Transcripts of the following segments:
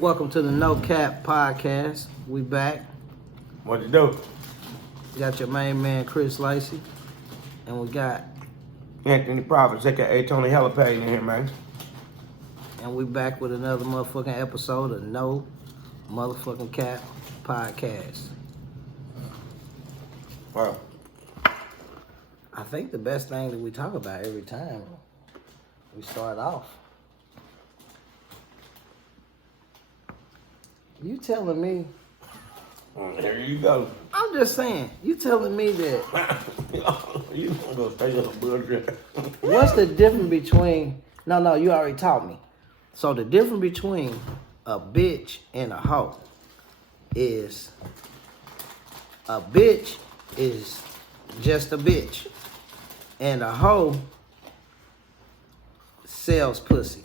Welcome to the NoCap podcast. We back. What you do? Got your main man, Chris Lacy. And we got... Anthony Prophets, aka Tony Helipay in here, man. And we back with another motherfucking episode of No Motherfucking Cap podcast. Wow. I think the best thing that we talk about every time we start off. You telling me... There you go. I'm just saying, you telling me that... You gonna go stay on the bullshit. What's the difference between... No, you already taught me. So the difference between a bitch and a hoe is... A bitch is just a bitch. And a hoe sells pussy.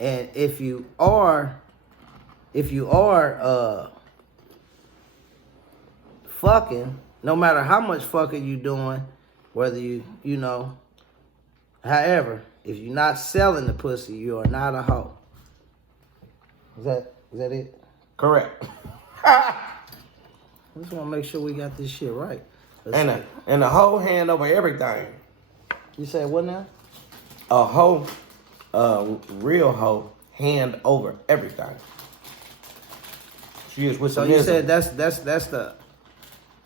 And if you are fucking, no matter how much fucking you doing, whether you know, however, if you're not selling the pussy, you are not a hoe. Is that it? Correct. I just want to make sure we got this shit right. And a hoe hand over everything. You say what now? A hoe, real hoe, hand over everything. She is with So some you ism. said that's the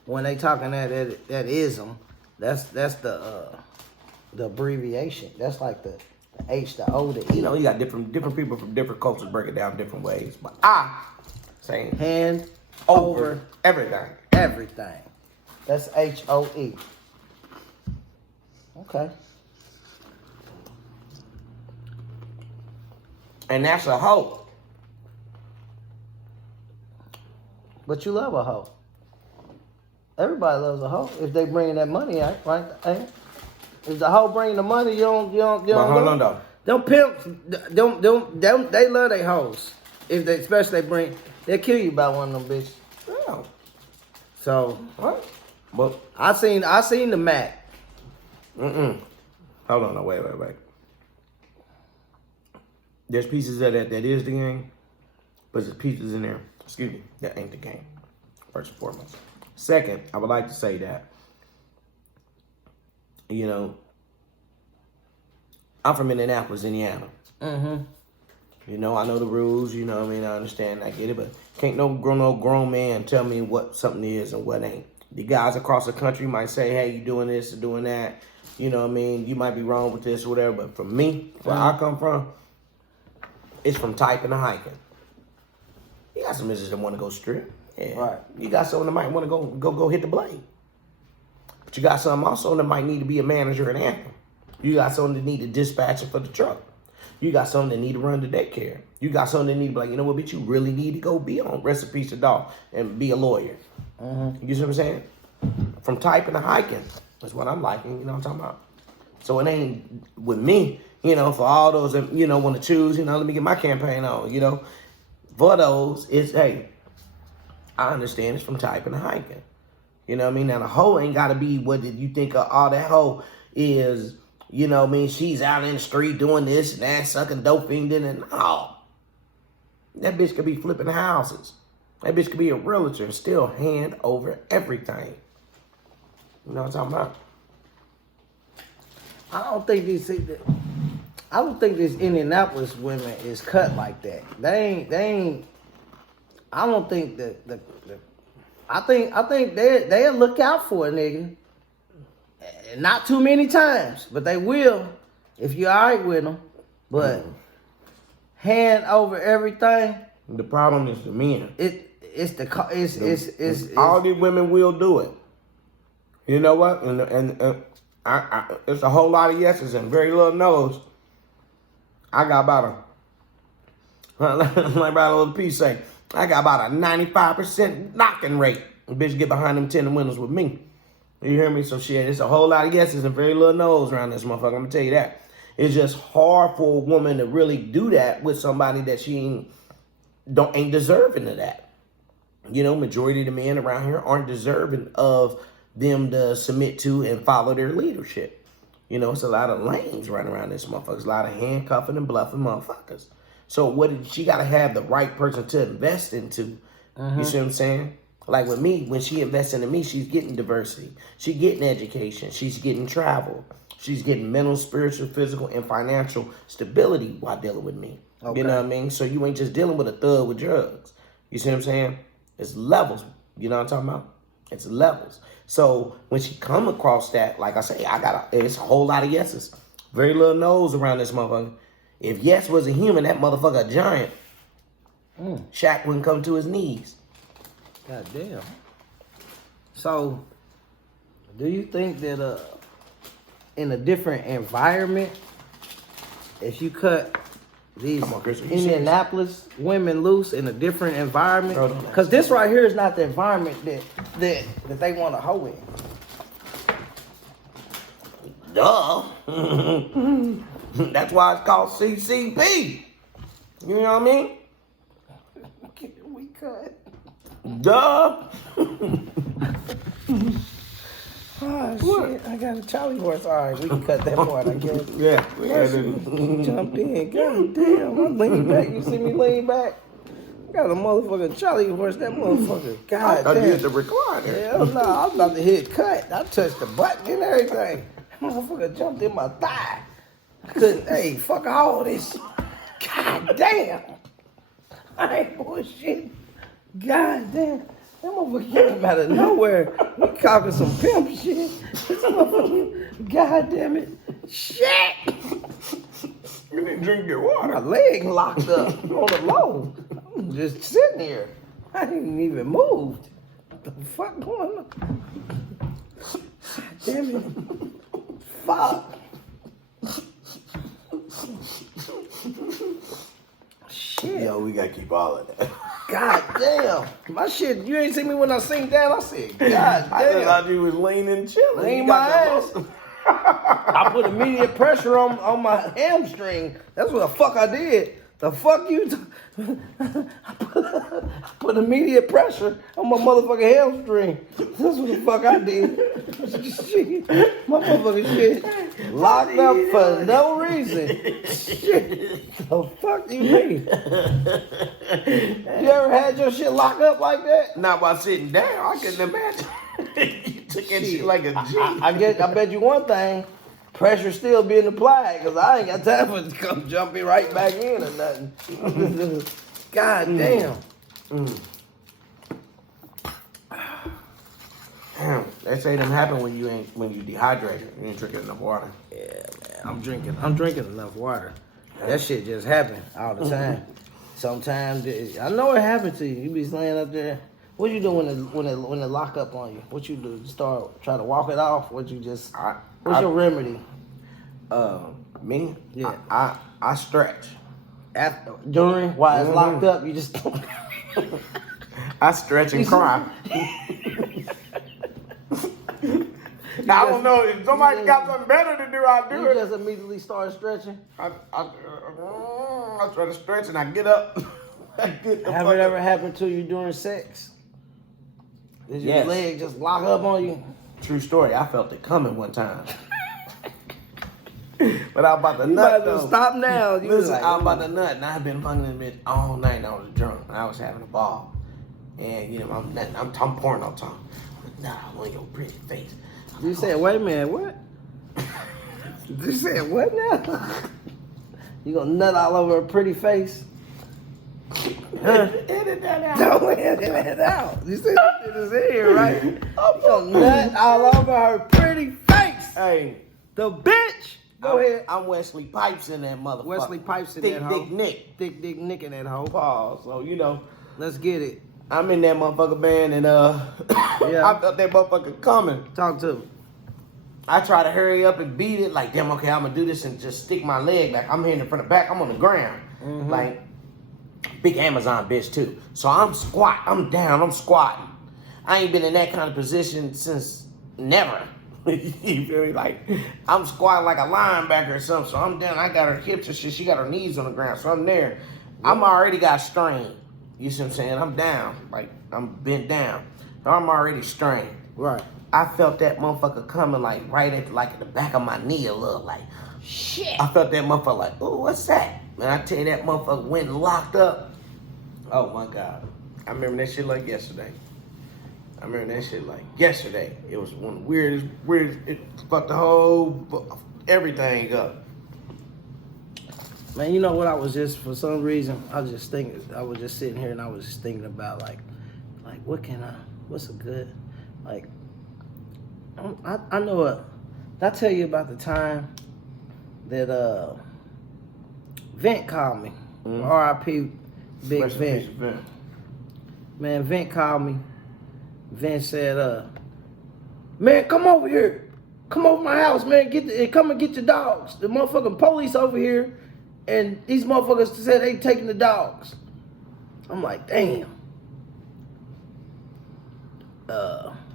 when they talking that ism, that's the abbreviation. That's like the H, the O, the E. You know, you got different people from different cultures break it down different ways. But I saying hand over everything. Everything. That's HOE. Okay. And that's a hoe. But you love a hoe. Everybody loves a hoe if they bringing that money out, right? If the hoe bringing the money, you don't. But hold on though. Them pimps, they love they hoes. If they, especially they'll kill you by one of them bitches. Yeah. So What? Well, I seen the Mac. Hold on, no, wait. There's pieces of that is the game, but there's pieces in there, excuse me, that ain't the game, first and foremost. Second, I would like to say that, you know, I'm from Indianapolis, Indiana. Mm-hmm. You know, I know the rules, you know what I mean, I understand, I get it, but can't no grown man tell me what something is and what ain't. The guys across the country might say, hey, you doing this or doing that, you know what I mean, you might be wrong with this or whatever, but for me, where I come from, it's from typing to hiking. You got some bitches that want to go strip. Yeah. Right. You got some that might want to go hit the blade. But you got some also that might need to be a manager at Anthem. You got some that need to dispatch it for the truck. You got some that need to run the daycare. You got some that need to be like, you know what, bitch, you really need to go be on Recipes to Dog and be a lawyer. You see what I'm saying? From typing to hiking. That's what I'm liking, you know what I'm talking about? So it ain't with me, you know, for all those that, you know, want to choose, you know, let me get my campaign on, you know. For those, it's, hey, I understand it's from typing to hiking. You know what I mean? Now, the hoe ain't got to be what did you think of all that hoe is, you know what I mean? She's out in the street doing this and that, sucking dope fiending and no. That bitch could be flipping houses. That bitch could be a realtor and still hand over everything. You know what I'm talking about? I don't think these Indianapolis women is cut like that. They ain't. I don't think I think they'll look out for a nigga. Not too many times, but they will if you're alright with them. But hand over everything. The problem is the men. It's all these women will do it. You know what? And it's a whole lot of yeses and very little no's. I got about like Brother Little P say, I got about a 95% knocking rate. The bitch get behind them 10 windows with me. You hear me? So shit, it's a whole lot of yeses and very little no's around this motherfucker. I'm gonna tell you that. It's just hard for a woman to really do that with somebody that she ain't deserving of that. You know, majority of the men around here aren't deserving of them to submit to and follow their leadership. You know, it's a lot of lames running around this motherfucker. It's a lot of handcuffing and bluffing motherfuckers. So she got to have the right person to invest into. You see what I'm saying? Like with me, when she invests into me, she's getting diversity. She's getting education. She's getting travel. She's getting mental, spiritual, physical, and financial stability while dealing with me. Okay. You know what I mean? So you ain't just dealing with a thug with drugs. You see what I'm saying? It's levels. You know what I'm talking about? It's levels. So when she come across that, like I say, it's a whole lot of yeses. Very little no's around this motherfucker. If yes was a human, that motherfucker a giant. Shaq wouldn't come to his knees. God damn. So, do you think that in a different environment, if you cut these Indianapolis women loose in a different environment, because this right here is not the environment that they want to hoe in. Duh. That's why it's called CCP. You know what I mean? We cut. Duh. Oh shit! I got a Charlie horse. All right, we can cut that part, I guess. Yeah. Jumped in. God damn! I lean back. You see me lean back? Got a motherfucking Charlie horse. That motherfucker. God damn. I hit the recliner. Hell no! I was about to hit cut. I touched the button and everything. That motherfucker jumped in my thigh. I couldn't. Hey, fuck all this. God damn! I ain't bullshit. God damn. That motherfucker came out of nowhere. We talking some pimp shit. This motherfucker, God damn it. Shit! You didn't drink your water. My leg locked up on the low. I'm just sitting here. I ain't even moved. What the fuck going on? God damn it. Fuck. Shit. Yo, we gotta keep all of that. God damn. My shit, you ain't see me when I sing down. I said, God damn. I just thought you was leaning chilling. Lean my ass. I put immediate pressure on my hamstring. That's what the fuck I did. The fuck you? I put immediate pressure on my motherfucking hamstring. That's what the fuck I did. Shit. My motherfucking shit locked up for no reason. Shit. The fuck you mean? You ever had your shit locked up like that? Not while sitting down. I couldn't imagine. You took that shit like a G. I bet you one thing. Pressure still being applied because I ain't got time for it to come jumping right back in or nothing. God damn. Damn, they say them happen when you dehydrated. You ain't drinking enough water. Yeah, man. I'm drinking enough water. That shit just happen all the time. Sometimes I know it happened to you. You be laying up there. What you do when they lock up on you? What you do? Try to walk it off? What you just? What's your remedy? Me? Yeah. I stretch. During while it's locked up, you just. I stretch and cry. Now, I don't know if somebody got something better to do. I do You it. just immediately start stretching. I try to stretch and I get up. Have it ever happened to you during sex? Did your leg just lock up on you? True story. I felt it coming one time. But I was about to You nut might as though. well stop now. You Listen, like, I was about to nut, and I've been fucking this bitch all night. And I was drunk, and I was having a ball. And you know, I'm nutting. I'm pouring all the time. Nah, I want your pretty face. You said, wait a minute, what? You said what now? You gonna nut all over a pretty face? Huh? Edit that out. Don't edit that out. You said it is in here, right? You gonna nut all over her pretty face? Hey, The bitch. Go ahead. I'm Wesley Pipes in that motherfucker. Wesley Pipes in Thick that hoe. Dick Nick. Thick Dick Nick in that hoe. Pause. So you know, Let's get it. I'm in that motherfucker band, and Yeah. I felt that motherfucker coming. Talk to me. I try to hurry up and beat it. Like, damn, okay, I'm gonna do this and just stick my leg back. I'm hitting it from the back. I'm on the ground. Mm-hmm. Like, big Amazon bitch too. So I'm I'm down. I'm squatting. I ain't been in that kind of position since never. You feel me? Like, I'm squatting like a linebacker or something. So I'm down. I got her hips and shit. She got her knees on the ground. So I'm there. I'm already got strained. You see what I'm saying? I'm down. Like, I'm bent down. So I'm already strained. Right. I felt that motherfucker coming like right at the back of my knee a little like, shit. I felt that motherfucker like, oh, what's that? Man, I tell you, that motherfucker went and locked up. Oh my God. I remember that shit like yesterday. It was one of the weirdest, it fucked the whole, everything up. Man, you know what? I was just, for some reason, I was just sitting here and I was just thinking about like what's a good, like, I know did I tell you about the time that Vent called me? R.I.P. Big Vent. Man, Vent called me. Vent said, man, come over here. Come over my house, man. Come and get your dogs. The motherfucking police over here, and these motherfuckers said they taking the dogs. I'm like, damn.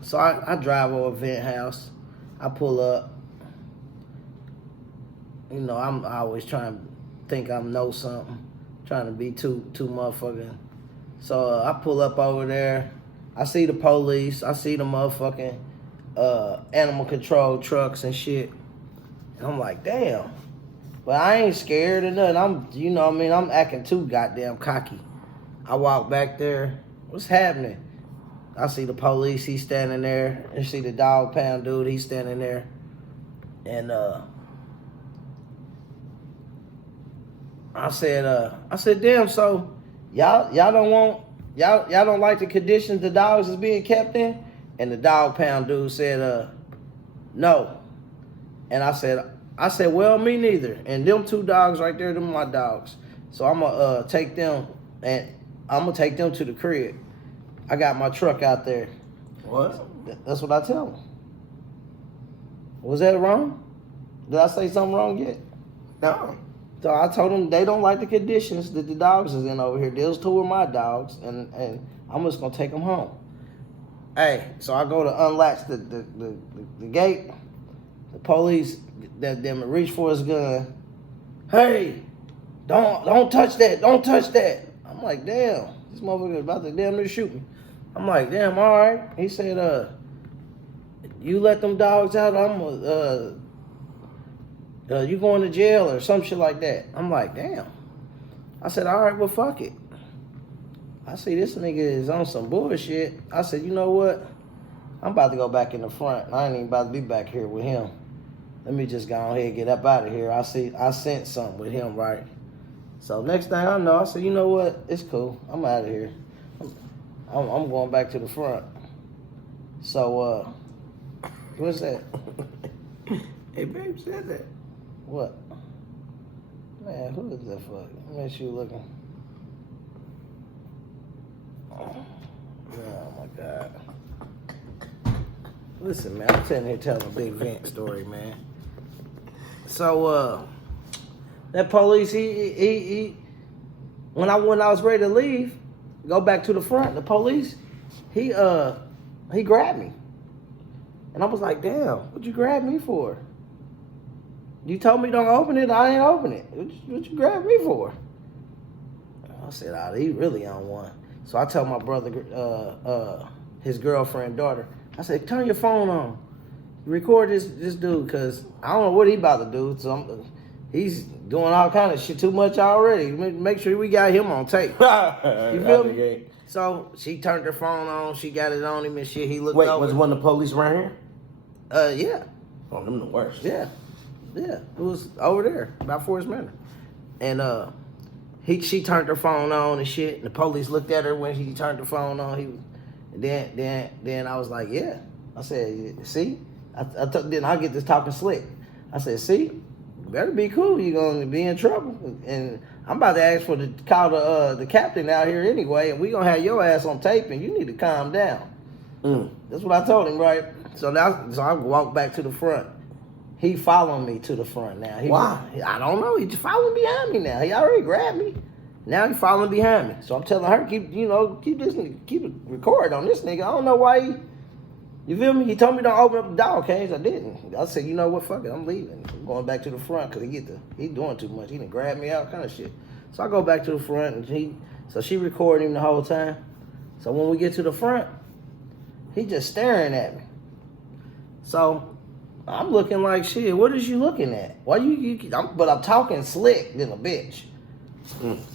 So I drive over Vent house. I pull up. You know, I always trying to think I know something. Trying to be too motherfucking. So I pull up over there. I see the police. I see the motherfucking animal control trucks and shit. And I'm like, damn. But I ain't scared or nothing. I'm acting too goddamn cocky. I walk back there. What's happening? I see the police. He's standing there. I see the dog pound dude. He's standing there. And I said, damn. So y'all don't like the conditions the dogs is being kept in? And the dog pound dude said, no. And I said, well, me neither. And them two dogs right there, them my dogs. So I'm gonna take them and I'm gonna take them to the crib. I got my truck out there. What? That's what I tell them. Was that wrong? Did I say something wrong yet? No. So I told them they don't like the conditions that the dogs is in over here. Those two are my dogs, and I'm just gonna take them home. Hey, so I go to unlatch the gate. The police that them reach for his gun. Hey, don't touch that! Don't touch that! I'm like, damn, this motherfucker is about to damn near shoot me. I'm like, damn, all right. He said, you let them dogs out, you going to jail or some shit like that. I'm like, damn. I said, all right, well, fuck it. I see this nigga is on some bullshit. I said, you know what? I'm about to go back in the front. I ain't even about to be back here with him. Let me just go ahead and get up out of here. I sent something with him, right? So next thing I know, I said, you know what? It's cool. I'm out of here. I'm going back to the front. So, what's that? Hey, babe said that. What? Man, who is that fuck? Let me see you looking. Oh my God. Listen, man, I'm sitting here telling a big Vent story, man. So, that police, he when I was ready to leave, go back to the front, the police, he grabbed me. And I was like, damn, what'd you grab me for? You told me don't open it, I ain't open it. What you grab me for? I said, he really on one. So I tell my brother, his girlfriend, daughter, I said, turn your phone on. Record this dude, because I don't know what he about to do. So he's doing all kind of shit too much already. Make sure we got him on tape. You feel me? So she turned her phone on. She got it on him and shit. He looked over. Wait, was one of the police around here? Yeah. Oh, them the worst. Yeah. It was over there, about Forest Manor. And she turned her phone on and shit. And the police looked at her when she turned her phone on. Then I was like, yeah. I said, see? Then I get this talking slick. I said, see? You better be cool. You're going to be in trouble. And I'm about to ask for call the captain out here anyway. And we going to have your ass on tape. And you need to calm down. That's what I told him, right? So I walked back to the front. He following me to the front now. Why? I don't know. He just following behind me now. He already grabbed me. Now he following behind me. So I'm telling her, keep record on this nigga. I don't know why you feel me? He told me don't open up the dog cage. I didn't. I said, you know what? Fuck it. I'm leaving. I'm going back to the front because he doing too much. He done grabbed me out, kind of shit. So I go back to the front and she recorded him the whole time. So when we get to the front, he just staring at me. So I'm looking like shit. What is you looking at? Why but I'm talking slick than a bitch.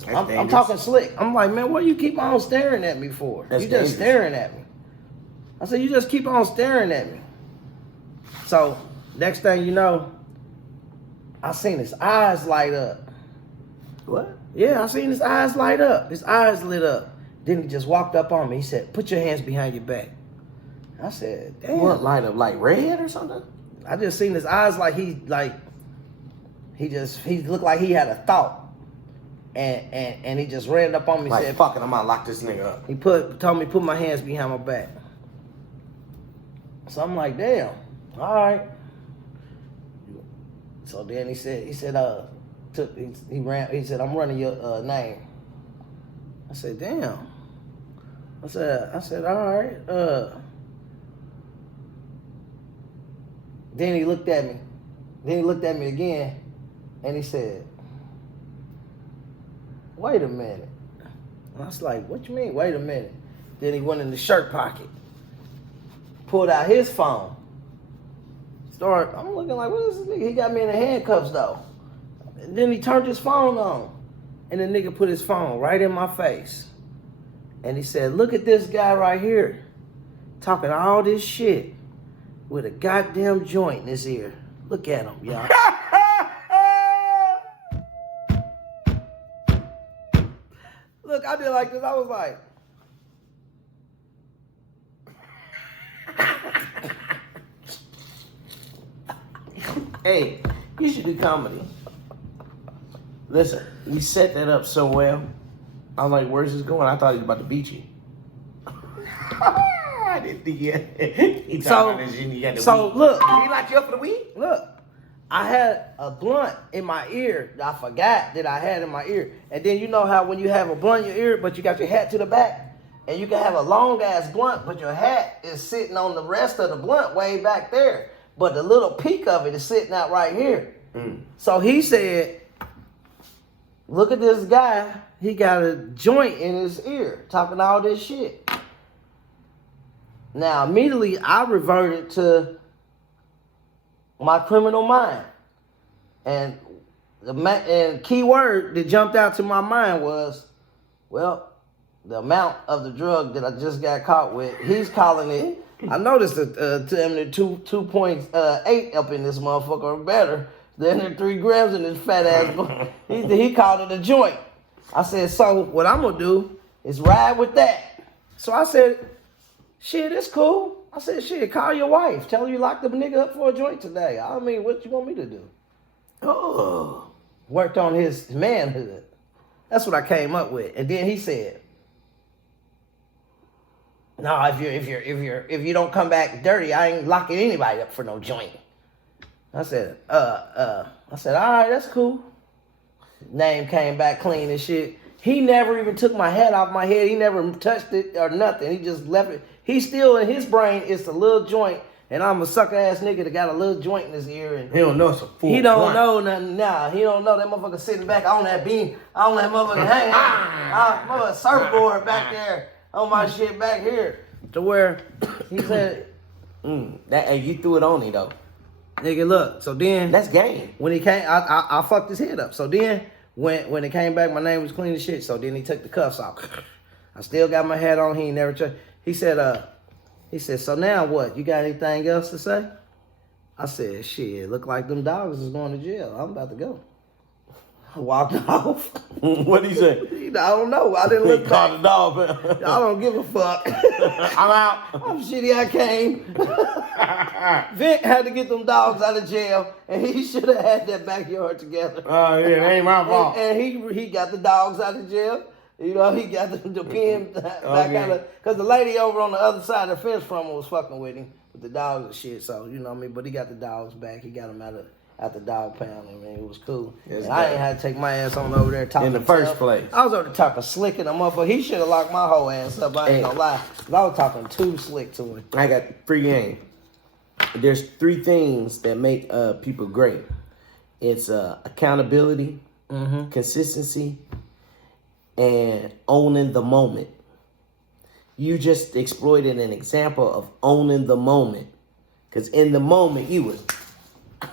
I'm talking slick. I'm like, man, what you keep on staring at me for? That's you just dangerous. staring at me. I said, you just keep on staring at me. So, next thing you know, I seen his eyes light up. What? Yeah, I seen his eyes light up. His eyes lit up. Then he just walked up on me. He said, put your hands behind your back. I said, damn. What, light up like red or something? I just seen his eyes like he looked like he had a thought. And he just ran up on me and Like, said, fuck it, I'm gonna lock this nigga up. He told me put my hands behind my back. So I'm like, damn, all right. So then he said, he said, I'm running your name. I said, damn. I said, all right. Then he looked at me. Then he looked at me again, and he said, wait a minute. And I was like, what you mean, wait a minute? Then he went in the shirt pocket, pulled out his phone. I'm looking like, what is this nigga? He got me in the handcuffs, though. And then he turned his phone on, and the nigga put his phone right in my face. And he said, look at this guy right here, talking all this shit with a goddamn joint in his ear. Look at him, y'all. Look, I did like this. I was like, Hey, you should do comedy. Listen, we set that up so well. I'm like, where's this going? I thought he was about to beat you. I didn't think he so look, he locked you up for the weed? Look, I had a blunt in my ear that I forgot that I had in my ear. And then you know how when you have a blunt in your ear, but you got your hat to the back, and you can have a long ass blunt, but your hat is sitting on the rest of the blunt way back there. But the little peak of it is sitting out right here. So he said, look at this guy. He got a joint in his ear, talking all this shit. Now, immediately, I reverted to my criminal mind. And the key word that jumped out to my mind was, well, the amount of the drug that I just got caught with, he's calling it, I noticed that 2.8 up in this motherfucker or better than the 3 grams in this fat ass. He called it a joint. I said, so what I'm going to do is ride with that. So I said, shit, it's cool. I said, shit, call your wife. Tell her you locked the nigga up for a joint today. I mean, what you want me to do? Oh. Worked on his manhood. That's what I came up with. And then he said, no, if you don't come back dirty, I ain't locking anybody up for no joint. I said, all right, that's cool. Name came back clean and shit. He never even took my hat off my head. He never touched it or nothing. He just left it. He still in his brain, it's a little joint, and I'm a sucker ass nigga that got a little joint in his ear. And he don't know it's a full He don't know nothing. Nah, he don't know that motherfucker sitting back on that beam, on that motherfucker hanging, motherfucker surfboard back there on my shit back here, to where he said, Hey, you threw it on me though. Nigga, look. So then that's game. When he came, I fucked his head up. So then when it came back, my name was clean as shit. So then he took the cuffs off. I still got my hat on. He ain't never touched. He said, so now what? You got anything else to say? I said, shit, look like them dogs is going to jail. I'm about to go. I walked off. What'd he say? I don't know. I didn't look back. The dog. I don't give a fuck. I'm out. I'm shitty I came. Vic had to get them dogs out of jail, and he should have had that backyard together. Oh, yeah, it ain't my fault. And he got the dogs out of jail. You know, he got the pen back out of, because the lady over on the other side of the fence from him was fucking with him with the dogs and shit. So, you know what I mean? But he got the dogs back. He got them out the dog pound. I mean, it was cool. And I ain't had to take my ass on over there talking in the first place. I was over there talking slick in the motherfucker. He should have locked my whole ass up. I ain't gonna lie. 'Cause I was talking too slick to him. I got free game. There's 3 things that make people great. It's accountability, consistency, and owning the moment. You just exploited an example of owning the moment. Because in the moment, you was,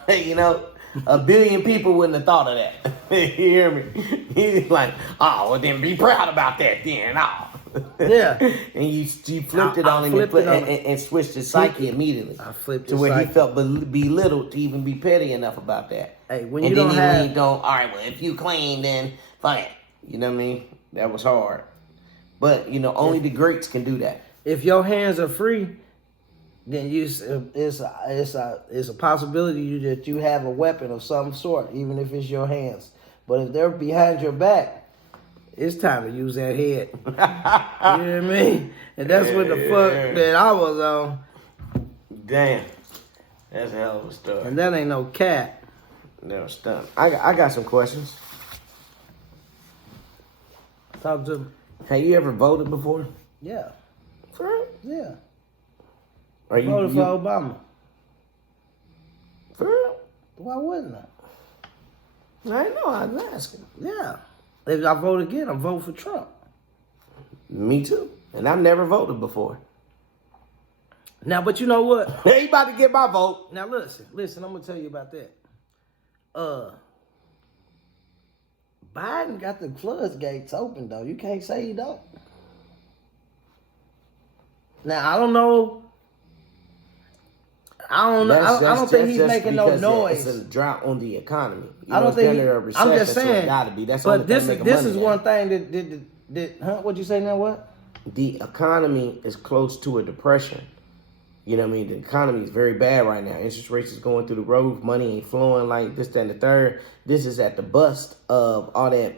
you know, A billion people wouldn't have thought of that. You hear me? He's like, oh, well then be proud about that then. Oh. Yeah. And you flipped it on him and switched his psyche immediately. I flipped to his where psyche. he felt belittled to even be petty enough about that. Hey, when and you then don't he have, leaned on, all right, well, if you claim, then fine. You know what I mean? That was hard. But, you know, only the greats can do that. if your hands are free, then it's a possibility that you have a weapon of some sort, even if it's your hands. But if they're behind your back, it's time to use that head. You know what I mean? And that's what the fuck that I was on. Damn. That's a hell of a story. And that ain't no cat. That was stunned. I got some questions. Talk to me. Have you ever voted before? Yeah. For real? Yeah. Are you Voted for Obama. For real? Why wouldn't I? I know, I was asking. Yeah. If I vote again, I'm voting for Trump. Me too. And I've never voted before. Now, but you know what? Hey, about to get my vote. Now listen, I'm gonna tell you about that. Biden got the floodgates open though. You can't say he don't. Now I don't know. I don't think he's making no noise. It's a drought on the economy. I don't think. I'm just saying. So it gotta be. That's but this is one thing that what'd you say now? What? The economy is close to a depression. You know what I mean? The economy is very bad right now. Interest rates is going through the roof. Money ain't flowing like this, that, and the third. This is at the bust of all that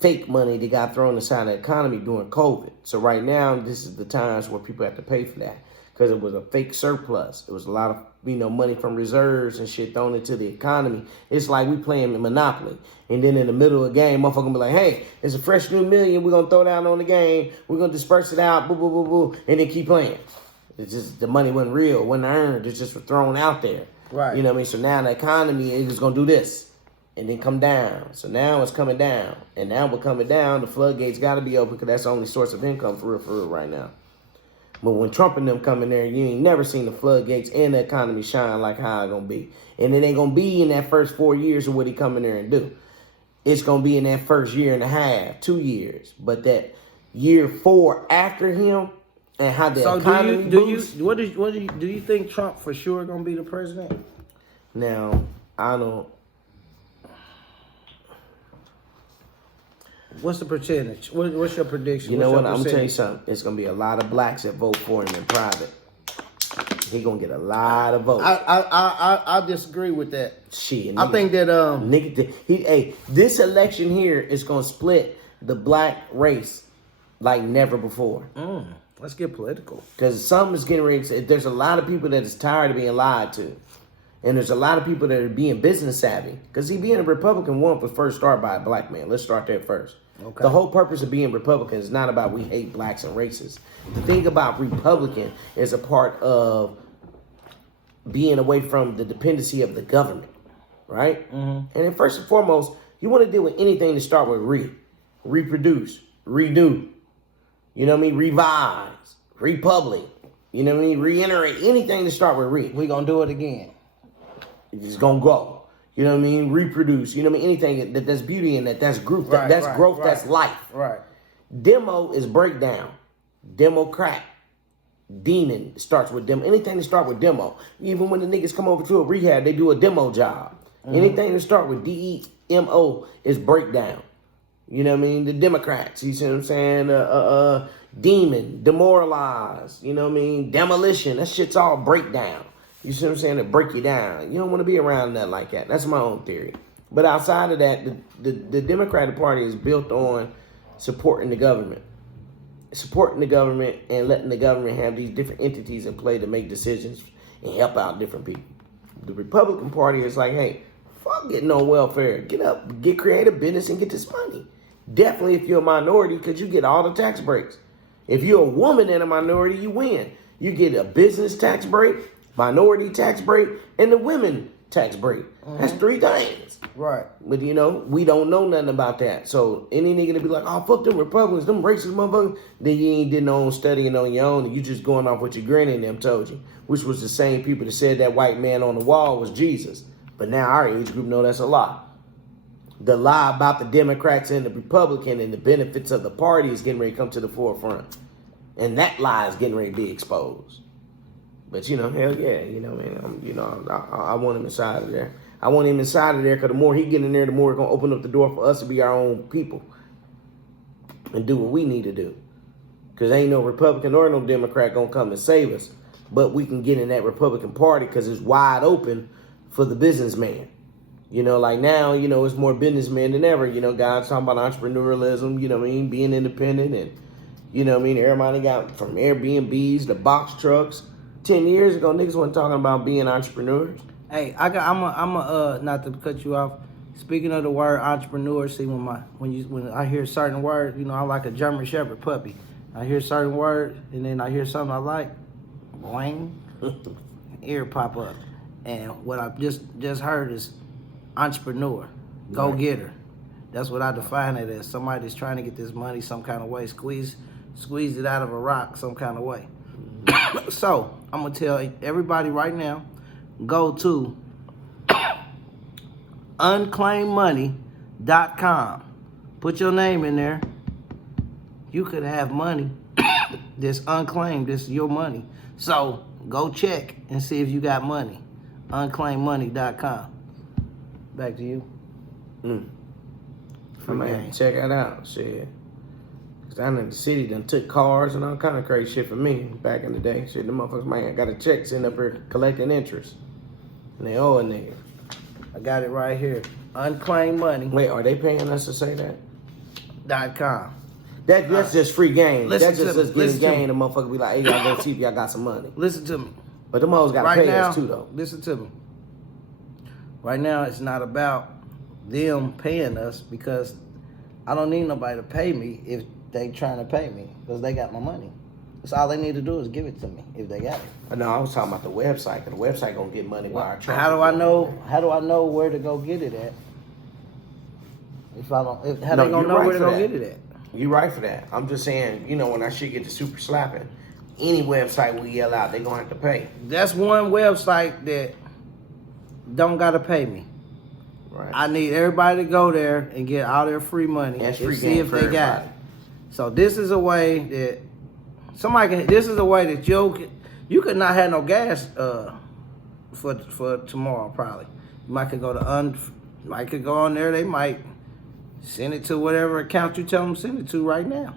fake money that got thrown inside the economy during COVID. So right now, this is the times where people have to pay for that because it was a fake surplus. It was a lot of money from reserves and shit thrown into the economy. It's like we playing Monopoly. And then in the middle of the game, motherfucker be like, hey, it's a fresh new million. We're going to throw down on the game. We're going to disperse it out. Boo, boo, boo, boo. And then keep playing. It's just the money wasn't real, wasn't earned. It's just thrown out there. Right. You know what I mean? So now the economy is going to do this and then come down. So now it's coming down. And now we're coming down. The floodgates got to be open because that's the only source of income for real right now. But when Trump and them come in there, you ain't never seen the floodgates and the economy shine like how it's going to be. And it ain't going to be in that first 4 years of what he come in there and do. It's going to be in that first year and a half, 2 years. But that year 4 after him, and how the economy do you think Trump for sure gonna be the president? Now, I don't. What's the percentage? What's your prediction? You know what? I'm gonna tell you something. It's gonna be a lot of blacks that vote for him in private. He gonna get a lot of votes. I disagree with that. Shit, I think that this election here is gonna split the black race like never before. Let's get political. Because something is getting ready. There's a lot of people that is tired of being lied to. And there's a lot of people that are being business savvy. Because being a Republican was first started by a black man. Let's start there first. Okay. The whole purpose of being Republican is not about we hate blacks and races. The thing about Republican is a part of being away from the dependency of the government. Right? Mm-hmm. And then first and foremost, you want to deal with anything to start with reproduce, renew. You know what I mean? Revise, republic. You know what I mean? Reiterate, anything to start with We're going to do it again. It's going to grow. You know what I mean? Reproduce. You know what I mean? Anything that's beauty in that's growth. That's growth. That's life. Right. Demo is breakdown. Democrat. Demon starts with demo. Anything to start with demo. Even when the niggas come over to a rehab, they do a demo job. Mm-hmm. Anything to start with DEMO is breakdown. You know what I mean? The Democrats, you see what I'm saying? Demon, demoralize, you know what I mean? Demolition, that shit's all breakdown. You see what I'm saying? To break you down. You don't want to be around nothing like that. That's my own theory. But outside of that, the Democratic Party is built on supporting the government. Supporting the government and letting the government have these different entities in play to make decisions and help out different people. The Republican Party is like, hey, fuck getting on welfare. Get up, get creative business and get this money. Definitely if you're a minority, because you get all the tax breaks. If you're a woman in a minority, you win. You get a business tax break, minority tax break, and the women tax break. Mm-hmm. That's 3 things. Right. But, we don't know nothing about that. So any nigga to be like, oh, fuck them Republicans, them racist motherfuckers, then you ain't did no studying on your own, and you just going off what your granny and them told you, which was the same people that said that white man on the wall was Jesus. But now our age group know that's a lie. The lie about the Democrats and the Republican and the benefits of the party is getting ready to come to the forefront. And that lie is getting ready to be exposed. But, hell yeah, man, I want him inside of there. I want him inside of there because the more he get in there, the more it's going to open up the door for us to be our own people and do what we need to do. Because ain't no Republican or no Democrat going to come and save us. But we can get in that Republican Party because it's wide open for the businessman. Like now, it's more businessmen than ever. Guys talking about entrepreneurialism, being independent and, everybody got from Airbnbs to box trucks. 10 years ago, niggas wasn't talking about being entrepreneurs. Hey, I'm not to cut you off. Speaking of the word entrepreneur, see when I hear certain words, I'm like a German Shepherd puppy. I hear certain words and then I hear something I like, boing, ear pop up. And what I just heard is entrepreneur, go getter. That's what I define it as. Somebody that's trying to get this money some kind of way, squeeze it out of a rock some kind of way. So I'm gonna tell everybody right now, go to unclaimmoney.com. Put your name in there. You could have money that's unclaimed. This is your money. So go check and see if you got money. Unclaimmoney.com. Back to you. Man, check that out. Shit. Cause down in the city done took cars and all kind of crazy shit from me back in the day. Shit, the motherfuckers, man, got a check sitting up here collecting interest. And they owe a nigga. I got it right here. Unclaimed money. Wait, are they paying us to say that? .com. That's just free game. That's just us getting game. The me. motherfucker be like, hey, y'all go see if y'all got some money. Listen to me. But them hoes got to Right pay now, us too, though. Listen to me. Right now, it's not about them paying us because I don't need nobody to pay me if they trying to pay me because they got my money. That's all they need to do is give it to me if they got it. No, I was talking about the website. Cause the website gonna get money by our truck. How do I know? How do I know where to go get it at? If I don't, how they gonna know where to go get it at? You're right for that. I'm just saying, when our shit get to super slapping, any website we yell out, they gonna have to pay. That's one website that don't gotta pay me. Right. I need everybody to go there and get all their free money and see if they got it. So this is a way that somebody can. This is a way that you could not have no gas for tomorrow probably. You might could go to might could go on there. They might send it to whatever account you tell them to send it to right now.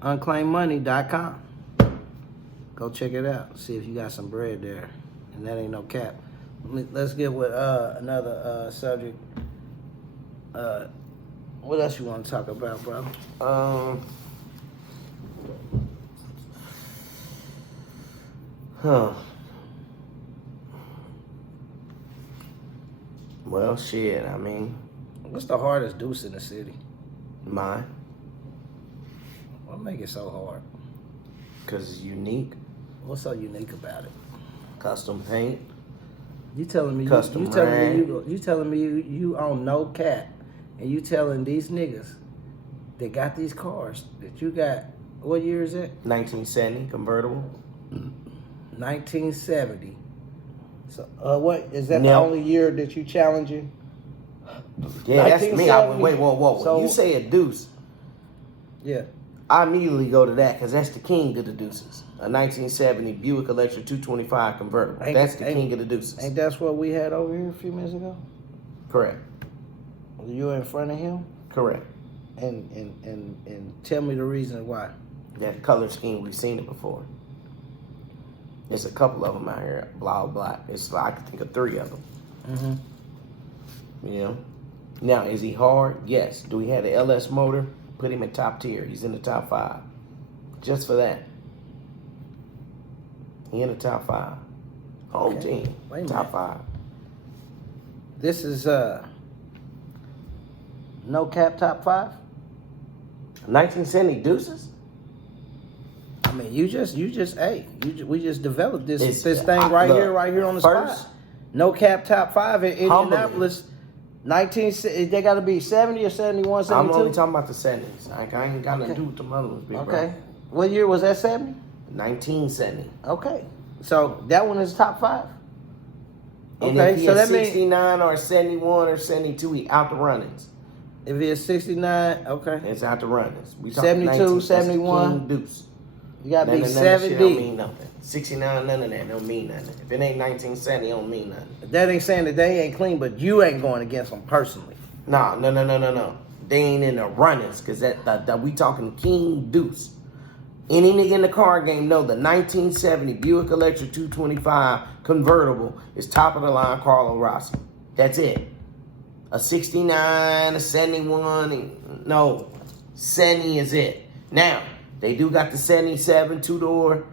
Unclaimmoney.com. Go check it out. See if you got some bread there, and that ain't no cap. Let's get with another subject. What else you want to talk about, bro? Well, shit. I mean, what's the hardest deuce in the city? Mine. What make it so hard? Cause it's unique. What's so unique about it? Custom paint. You telling me Custom you telling me you own NoCap, and you telling these niggas that got these cars that you got. What year is it? 1970 convertible. 1970. So what is that? The only year that you challenging? Yeah, that's me. Wait, whoa. So, when you say a deuce, yeah, I immediately go to that because that's the king of the deuces. A 1970 Buick Electra 225 convertible. That's the king of the deuces. Ain't that's what we had over here a few minutes ago? Correct. You were in front of him? Correct. And tell me the reason why. That color scheme, we've seen it before. There's a couple of them out here, blah, blah. It's like, I can think of 3 of them. Mm-hmm. Now, is he hard? Yes. Do he have the LS motor? Put him in top tier. He's in the top 5. Just for that. He in the top 5. Home team. Top 5. This is NoCap top 5? 1970 deuces? I mean, we just developed this thing right here on the spot. NoCap top 5 in Indianapolis. 19, they got to be 70 or 71, 72? I'm only talking about the 70s. I ain't got nothing to do with the other ones, big bro. Okay. What year was that, 70? 1970. Okay. So that one is top 5? And Okay, if he so is that means 69 or 71 or 72, he out the runnings. if it's 69, okay. It's out the runnings. We talking 72, 19, 71. King Deuce. You gotta None be of that shit don't 70. mean nothing. 69, none of that don't mean nothing. If it ain't 1970, it don't mean nothing. That ain't saying that they ain't clean, but you ain't going against them personally. No. They ain't in the runnings, because that we talking King Deuce. Any nigga in the car game know the 1970 Buick Electra 225 convertible is top of the line Carlo Rossi. That's it. A 69, a 71, no. 70 is it. Now, they do got the 77 two-door.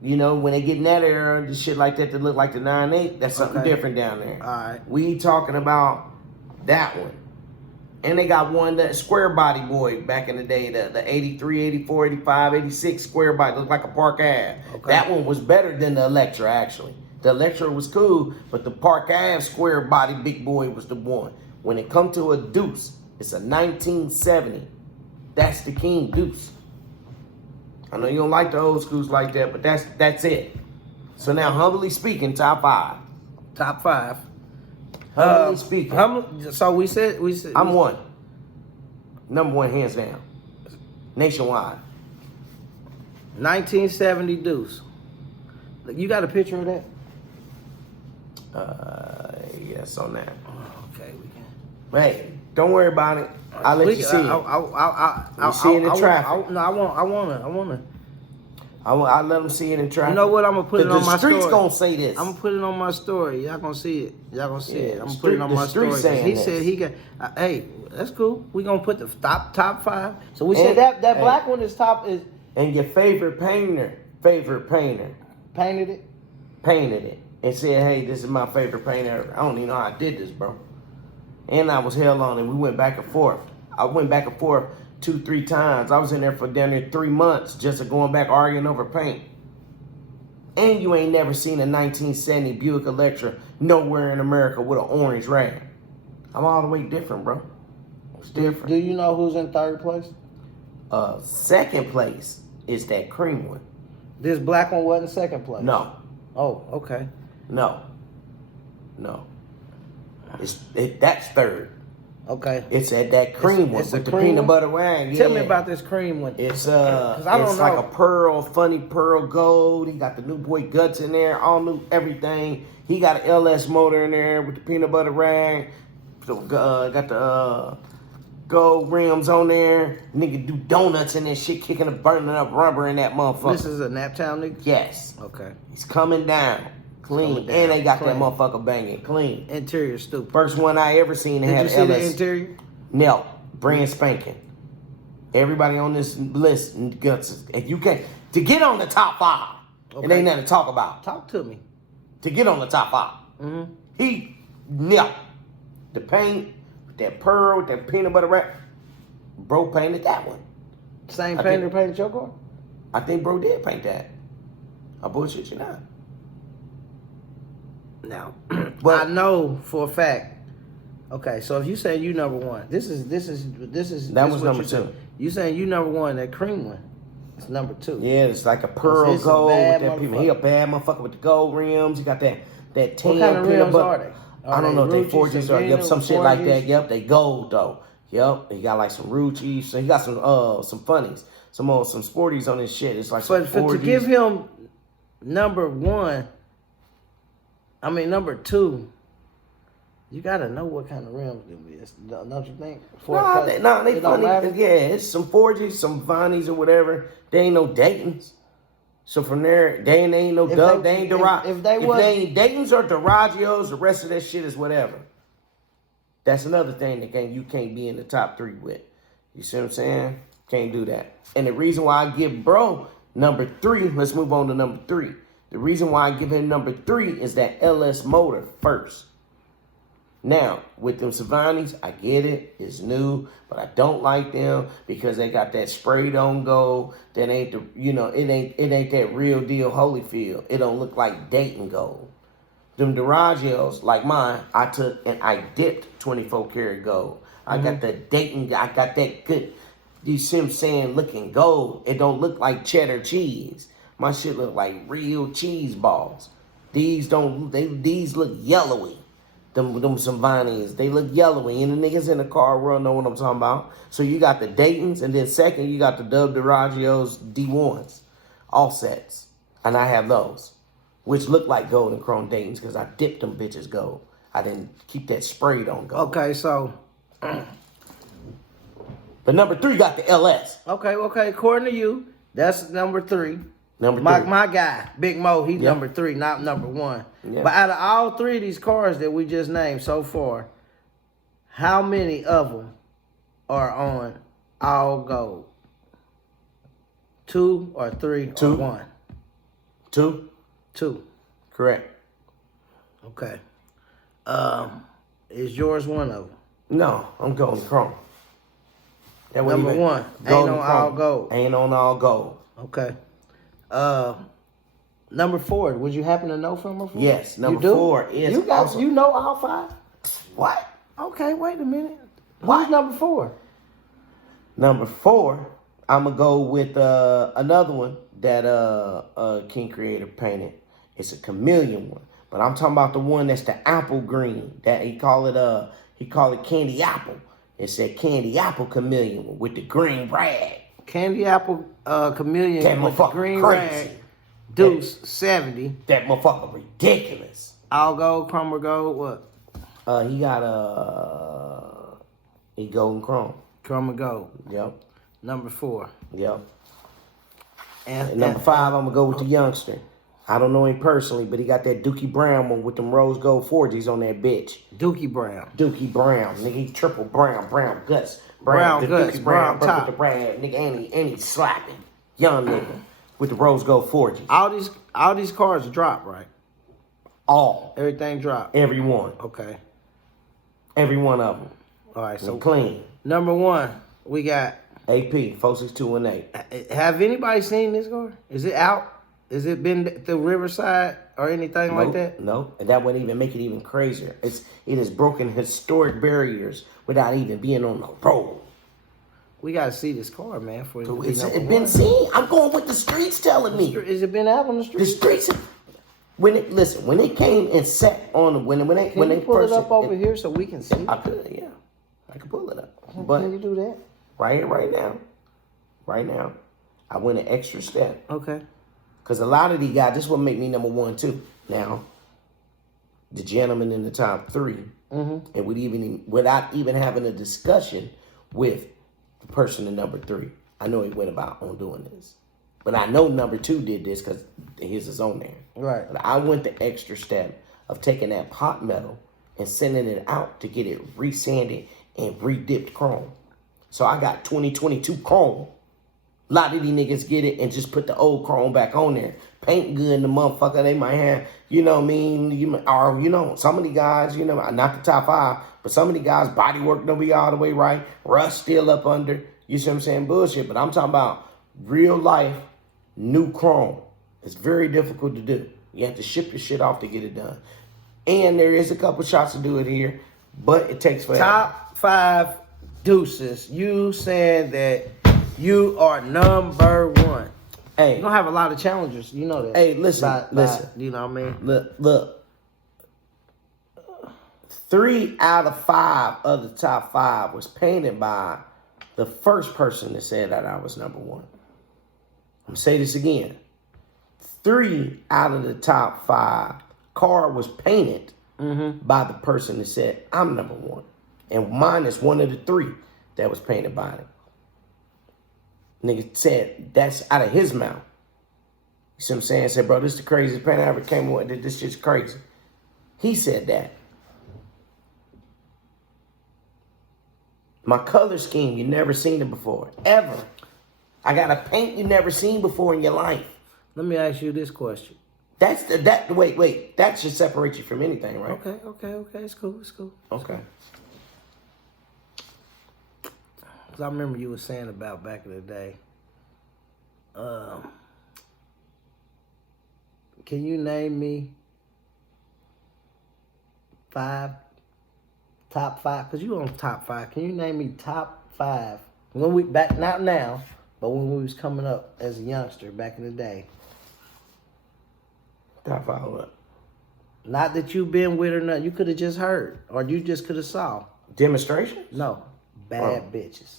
You know, when they get in that era, the shit like that look like the 9.8, that's something different down there. All right. We talking about that one. And they got one, that square body boy back in the day, the 83, 84, 85, 86 square body, looked like a Park Ave. Okay. That one was better than the Electra, actually. The Electra was cool, but the Park Ave square body big boy was the one. When it come to a Deuce, it's a 1970. That's the King Deuce. I know you don't like the old schools like that, but that's it. So now, humbly speaking, top 5. Top 5. Humbly speaking. So we said I'm one. Number one, hands down. Nationwide. 1970 Deuce. You got a picture of that? Yes, on that. Okay, we can. Hey, don't worry about it. I'll let you see it. I'll see it in traffic. I wanna. I'll let them see it in traffic. You know what? I'm gonna put it on my story. The streets gonna say this. I'm gonna put it on my story. Y'all gonna see it. Y'all gonna see it. I'm gonna put it on the my story. streets saying He this. said he got. Hey, that's cool. We gonna put the top 5. So we said that black one is top is. And your favorite painter Painted it. And said, hey, this is my favorite painter. I don't even know how I did this, bro. And I was hell on it. We went back and forth. I went back and forth 2-3 times. I was in there for down there 3 months just going back arguing over paint. And you ain't never seen a 1970 Buick Electra nowhere in America with an orange rag. I'm all the way different, bro. It's different. Do you know who's in 3rd place? Second place is that cream one. This black one wasn't 2nd place? No. Oh, okay. No. That's 3rd. Okay. It's at that cream one with the peanut butter rag. Tell me about this cream one. It's like a pearl, funny pearl gold. He got the new boy guts in there, all new everything. He got an LS motor in there with the peanut butter rag. So, got the gold rims on there. Nigga do donuts in that shit, kicking and burning up rubber in that motherfucker. This is a Naptown nigga? Yes. Okay. He's coming down. Clean. And they got that motherfucker banging. Clean. Interior stupid. First one I ever seen that had LS. Did you see the interior? No. Brand spanking. Everybody on this list, if you can't, to get on the top 5, it ain't nothing to talk about. Talk to me. To get on the top 5. The paint, with that pearl, with that peanut butter wrap, bro painted that one. Same painter painted your car? I think bro did paint that. I bullshit you not. Now, but I know for a fact. Okay, so if you say you number 1, this is that was number 2. You saying you number 1, that cream one, it's number 2. Yeah, it's like a pearl gold with that people. He a bad motherfucker with the gold rims. He got that tan. What kind of rims are they? I don't know if they Forges or some shit like that. Yep, they gold though. Yep, he got like some Rucci. So he got some funnies, some sporties on his shit. It's like some to give him number 2, you gotta know what kind of rims it is, don't you think? They funny. Yeah, it's some Forges, some Vonnies or whatever. They ain't no Daytons. So from there, they ain't no Dub. They ain't if they ain't Daytons or Duragios, the rest of that shit is whatever. That's another thing that you can't be in the top 3 with. You see what I'm saying? Can't do that. And the reason why I give bro number 3, let's move on to number 3. The reason why I give him number 3 is that LS motor first. Now, with them Savanis, I get it. It's new, but I don't like them because they got that sprayed on gold. That ain't it ain't that real deal Holyfield. It don't look like Dayton gold. Them Duragios, like mine, I took and I dipped 24 karat gold. I got the Dayton, I got that good, you see what I'm saying, looking gold. It don't look like cheddar cheese. My shit look like real cheese balls. These look yellowy. Them some Vinings, they look yellowy. And the niggas in the car world know what I'm talking about. So you got the Daytons, and then second, you got the Dub DiRaggio's D1s. All sets. And I have those. Which look like gold and chrome Daytons because I dipped them bitches gold. I didn't keep that sprayed on gold. Okay, so. But number 3 got the LS. Okay. According to you, that's number 3. Number 3. My guy, Big Mo, he's number 3, not number 1. Yeah. But out of all 3 of these cars that we just named so far, how many of them are on all gold? 2 or 3 or 1? 2. 2. Correct. Okay. Is yours one of them? No, I'm golden chrome. That Number 1, ain't on all gold. Ain't on all gold. Okay. Number 4, would you happen to know from her? Yes, number 4 is you know all 5? What? Okay, wait a minute. What? Who's number 4? Number 4, I'm gonna go with another one that King Creator painted. It's a chameleon one, but I'm talking about the one that's the apple green. That he call it candy apple. It said candy apple chameleon one with the green rag. Candy apple chameleon That with the motherfucker green crazy. rag. Deuce 70. That motherfucker ridiculous. All gold, chrome or gold, what? He got he golden chrome. Chrome or gold. Yep. Number 4. Yep. And number 5, I'm gonna go with the youngster. I don't know him personally, but he got that Dookie Brown one with them rose gold 4Gs on that bitch. Dookie Brown. Dookie Brown, nigga, he triple brown guts. Brown the guts, Dookie brown Brown top. with the brown, nigga, and he slapping. Young nigga with the rose gold 4Gs. All these cars drop, right? All. Everything drop. Every one. Okay. Every one of them. All right, so clean. Number 1, we got AP 46218. Have anybody seen this car? Is it out? Has it been through Riverside or anything like that? No, and that wouldn't even make it even crazier. It has broken historic barriers without even being on the road. We gotta see this car, man. For It's been seen. I'm going with the streets telling me. Has it been out on the street? The streets. When it came and sat on the when they pull it up over here so we can see? I could, yeah, I could pull it up. But can you do that? Right now, I went an extra step. Okay. Because a lot of these guys, this will make me number 1 too. Now, the gentleman in the top 3, and without even having a discussion with the person in number 3, I know he went about on doing this. But I know number 2 did this because his is on there. Right. But I went the extra step of taking that pot metal and sending it out to get it resanded and re-dipped chrome. So I got 2022 chrome. A lot of these niggas get it and just put the old chrome back on there. Paint good in the motherfucker. They might have, you know what I mean? Or, some of the guys, not the top 5, but some of the guys, body work don't be all the way right. Rust still up under. You see what I'm saying? Bullshit. But I'm talking about real life, new chrome. It's very difficult to do. You have to ship your shit off to get it done. And there is a couple shots to do it here, but it takes forever. Top 5 deuces. You said that you are number 1. Hey, you're gonna have a lot of challengers. You know that. Hey, listen. You know what I mean? Look. 3 out of 5 of the top 5 was painted by the first person that said that I was number 1. I'm gonna say this again. 3 out of the top 5 car was painted by the person that said I'm number 1, and mine is one of the 3 that was painted by him. Nigga said that's out of his mouth. You see what I'm saying? Said, bro, this is the craziest paint I ever came with. This shit's crazy. He said that. My color scheme, you never seen it before. Ever. I got a paint you never seen before in your life. Let me ask you this question. Wait. That should separate you from anything, right? Okay. It's cool. Okay. Because I remember you were saying about back in the day. Can you name me top 5? Because you on top 5. Can you name me top 5? When we back, not now, but when we was coming up as a youngster back in the day. Top 5 what? Not that you been with or nothing. You could have just heard, or you just could have saw. Demonstration? No, bad bitches.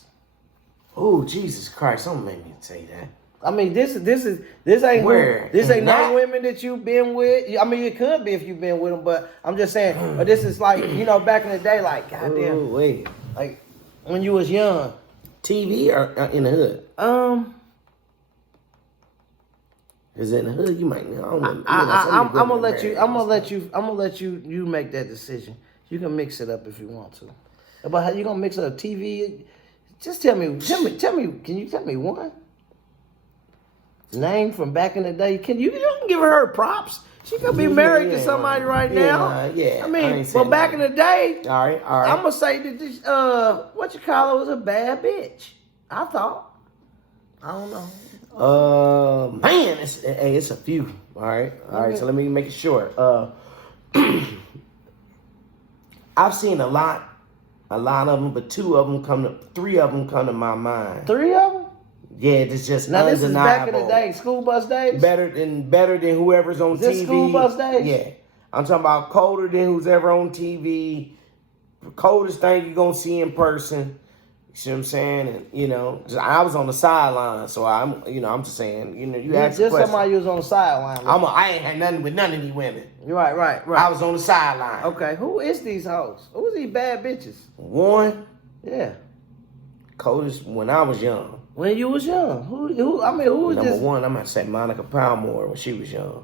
Oh, Jesus Christ! Don't make me say that. I mean, this ain't Where? this ain't That? no women that you've been with. I mean, it could be if you've been with them, but I'm just saying. But this is like, you know, back in the day, like goddamn, Ooh, wait. like when you was young. TV or in the hood? Is it in the hood? You might. I'm gonna let you. I'm gonna let you. You make that decision. You can mix it up if you want to. But how you gonna mix up TV? Just tell me. Can you tell me one name from back in the day? You can give her props. She could be married to somebody right now. Yeah. I mean, but back in the day, all right. I'm gonna say that this, what you call it was a bad bitch. I thought. I don't know. Man, it's a few. All right. So let me make it short. I've seen a lot of them, but three of them come to my mind. 3 of them? Yeah, it's just now. undeniable. This is back in the day, school bus days. Better than whoever's on TV. School bus days? Yeah, I'm talking about colder than who's ever on TV. Coldest thing you're gonna see in person. You see what I'm saying? And you know, I was on the sideline, so I'm just saying. You know, you asked just somebody who was on the sideline. I ain't had nothing with none of these women. Right. I was on the sideline. Okay, who is these hoes? Who is these bad bitches? One. Yeah. Coldest when I was young. When you was young, who was Number this? one, I'm gonna say Monica Palmore when she was young.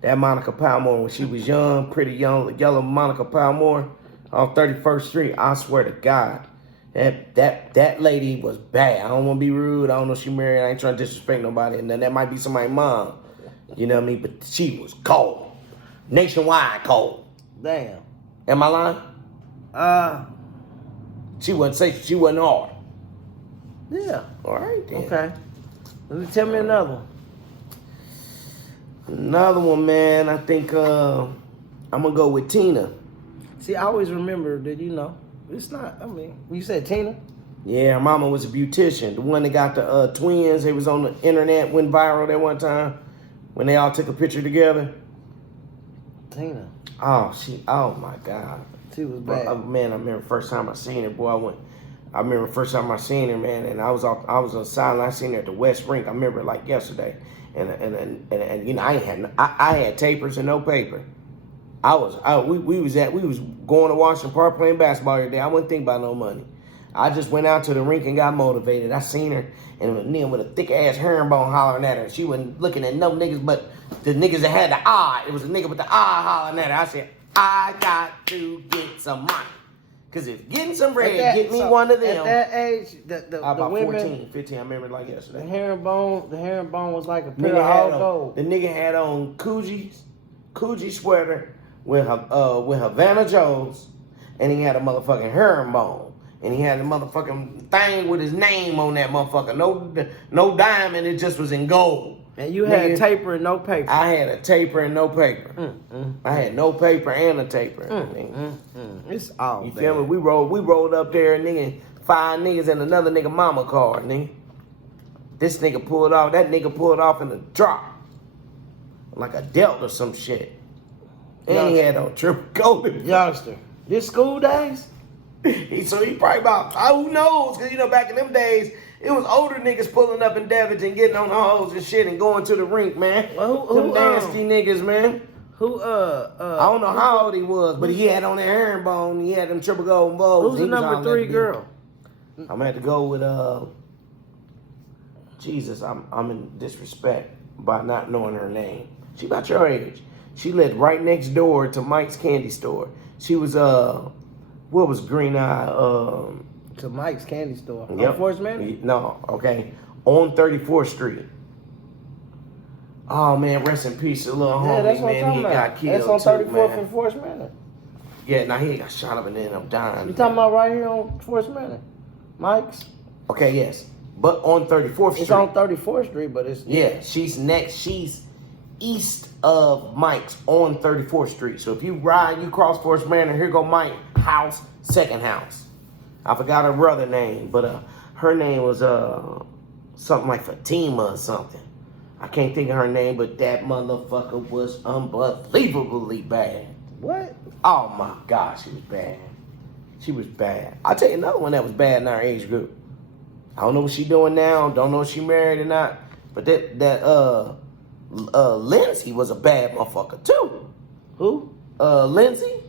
That Monica Palmore when she was young, pretty young, yellow Monica Palmore on 31st Street. I swear to God, that lady was bad. I don't want to be rude. I don't know if she married. I ain't trying to disrespect nobody. And then that might be somebody's mom. You know what I mean? But she was cold, nationwide cold. Damn. Am I lying? She wasn't hard. Yeah. All right then. Okay. Let me tell me another one. Another one, man. I think I'm gonna go with Tina. See, I always remember that, it's not. I mean, you said Tina. Yeah, her mama was a beautician. The one that got the twins. They was on the internet, went viral that one time when they all took a picture together. Tina. Oh my God. She was bad. Man, I remember the first time I seen her, boy. I remember the first time I seen her, man, and I was on the sideline. I seen her at the West Rink. I remember it like yesterday, and I had tapers and no paper. We was going to Washington Park playing basketball every day. I wasn't thinking about no money. I just went out to the rink and got motivated. I seen her and then with a thick ass herringbone hollering at her. She wasn't looking at no niggas but the niggas that had the eye. It was a nigga with the eye hollering at her. I said, I got to get some money. Because if getting some bread, get me one of them. At that age, the about women, 14, 15, I remember it like yesterday. The herringbone was like a pair of gold. The nigga had on Coogee sweater with Havana Joe's, and he had a motherfucking herringbone. And he had a motherfucking thing with his name on that motherfucker. No diamond, it just was in gold. And you had taper and no paper. I had a taper and no paper. I had no paper and a taper. It's all you bad. feel me? We rolled up there, nigga, 5 niggas and another nigga mama car, nigga. This nigga pulled off. That nigga pulled off in a drop. Like a Delta or some shit. And he had on triple coated. Youngster. This school days? So he probably about, who knows? Because, back in them days, it was older niggas pulling up in Devinton, getting on the hoes and shit and going to the rink, man. Well, who nasty niggas, man. I don't know how old he was, but he had on that herringbone. He had them triple gold bows. Who's the number 3 girl? I'm gonna have to go with Jesus. I'm in disrespect by not knowing her name. She about your age. She lived right next door to Mike's Candy Store. She was what was Green Eye? To Mike's Candy Store. Yep. On Forest Manor? No, okay. On 34th Street. Oh man, rest in peace, a little homie, that's what man. I'm He talking got about. killed. That's on too, 34th man. and Forest Manor. Yeah, now he got shot up and ended up dying. You talking about right here on Forest Manor? Mike's? Okay, yes. But on 34th Street. It's on 34th Street, but it's... Yeah, she's next. She's east of Mike's on 34th Street. So if you ride, you cross Forest Manor, here go Mike house, second house. I forgot her brother name, but her name was something like Fatima or something. I can't think of her name, but that motherfucker was unbelievably bad. What? Oh my God, she was bad. She was bad. I'll tell you another one that was bad in our age group. I don't know what she doing now. Don't know if she married or not. But that Lindsay was a bad motherfucker too. Who? Lindsay.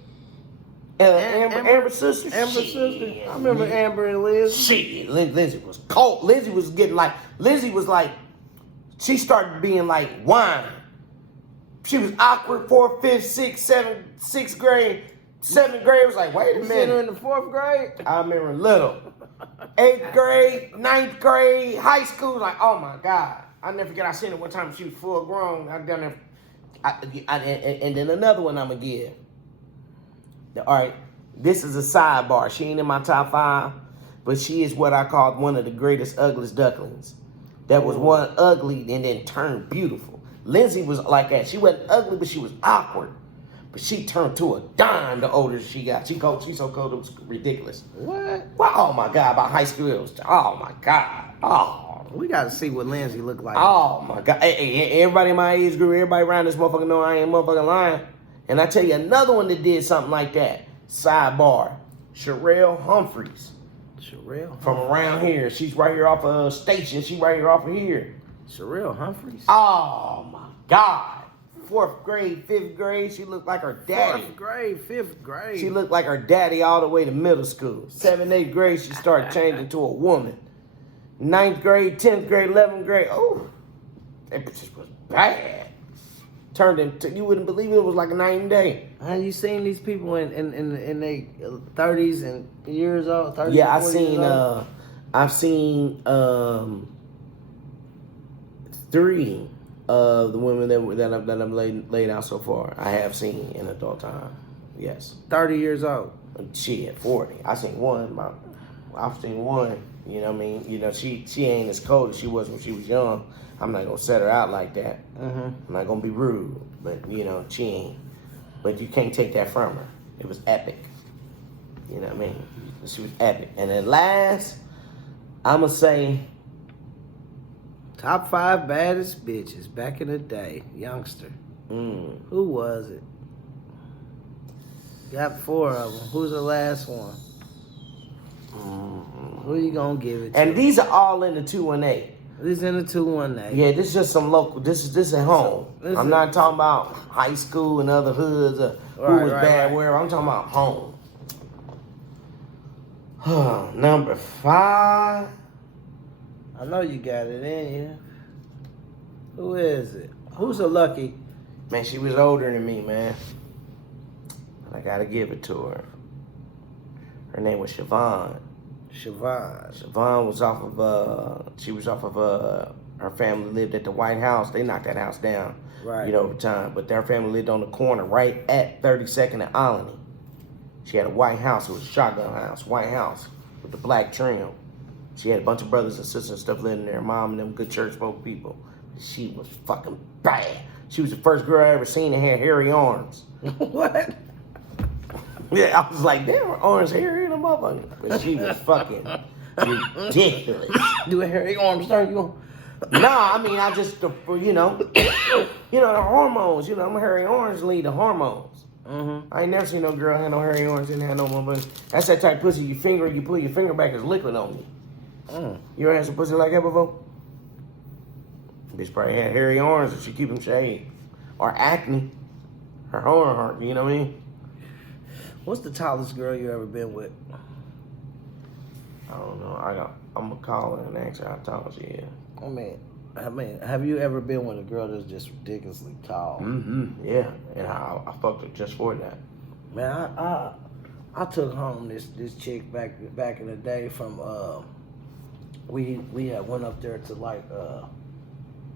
Amber's sister. Amber's sister. I remember Amber and Liz. Shit, Lindsay was cold. Lindsay was like, she started being like wine. She was awkward, 4th, 5th, 6th, 7th, 6th grade. 7th grade was like, wait a You seen her in minute. the 4th grade? I remember little. 8th grade, 9th grade, high school, like, oh my God. I never forget, I seen her one time, she was full grown. I done there. And then another one I'm going to give. All right, this is a sidebar. She ain't in my top 5, but she is what I call one of the greatest, ugliest ducklings. That was one ugly and then turned beautiful. Lindsay was like that. She wasn't ugly, but she was awkward. But she turned to a dime the older she got. She's so cold, it was ridiculous. What? Well, oh my God, about high school, it was, oh my God. Oh. We got to see what Lindsay looked like. Oh my God. Hey, everybody in my age group, everybody around this motherfucker know I ain't motherfucking lying. And I tell you another one that did something like that. Sidebar. Sherelle Humphreys. Sherelle From around here. She's right here off of Station. She right here off of here. Sherelle Humphreys? Oh my God. 4th grade, 5th grade, she looked like her daddy. 4th grade, 5th grade. She looked like her daddy all the way to middle school. 7th, 8th grade, she started changing to a woman. 9th grade, 10th grade, 11th grade. Oh, that bitch was bad. Turned into, you wouldn't believe it was like a night and day. Have you seen these people in their 30s and years old? 30s Yeah, and I've seen 3 of the women that I've laid out so far. I have seen in adult time. Yes. 30 years old. Shit, 40. I've seen one. I've seen one. You know what I mean? You know, she ain't as cold as she was when she was young. I'm not gonna set her out like that. Mm-hmm. I'm not gonna be rude, but you know, she ain't. But you can't take that from her. It was epic. You know what I mean? She was epic. And then last, I'ma say top 5 baddest bitches back in the day, youngster. Who was it? Got 4 of them. Who's the last one? Who you gonna give it to? And these are all in the 218. This in the 218. Yeah, this is just some local. This is at home. I'm not talking about high school and other hoods or who was bad where. I'm talking about home. Number 5. I know you got it in you. Who is it? Who's a lucky? Man, she was older than me, man. I gotta give it to her. Her name was Siobhan. Siobhan was off of, she was off of, her family lived at the White House. They knocked that house down, right? You know, over time. But their family lived on the corner right at 32nd and Olney. She had a white house. It was a shotgun house, white house with the black trim. She had a bunch of brothers and sisters and stuff living there. Mom and them good church folk people. She was fucking bad. She was the first girl I ever seen that had hairy arms. What? Yeah, I was like, damn, her arms hairy in a motherfucker. But she was fucking ridiculous. Do a hairy arms turn you on? Nah, I mean, I just, you know, the hormones. You know, I'm hairy orange lead the hormones. Mm-hmm. I ain't never seen no girl have no hairy orange, didn't have no motherfucker. That's that type of pussy. You pull your finger back, there's liquid on you. You ever had some pussy like that before? Bitch probably had hairy orange if she keep them shaved. Or acne. Her heart, you know what I mean? What's the tallest girl you ever been with? I don't know. I'm gonna call her and ask her how tall she is. I mean, have you ever been with a girl that's just ridiculously tall? Mm-hmm. Yeah. And I fucked her just for that. Man, I took home this chick back in the day from we had went up there to like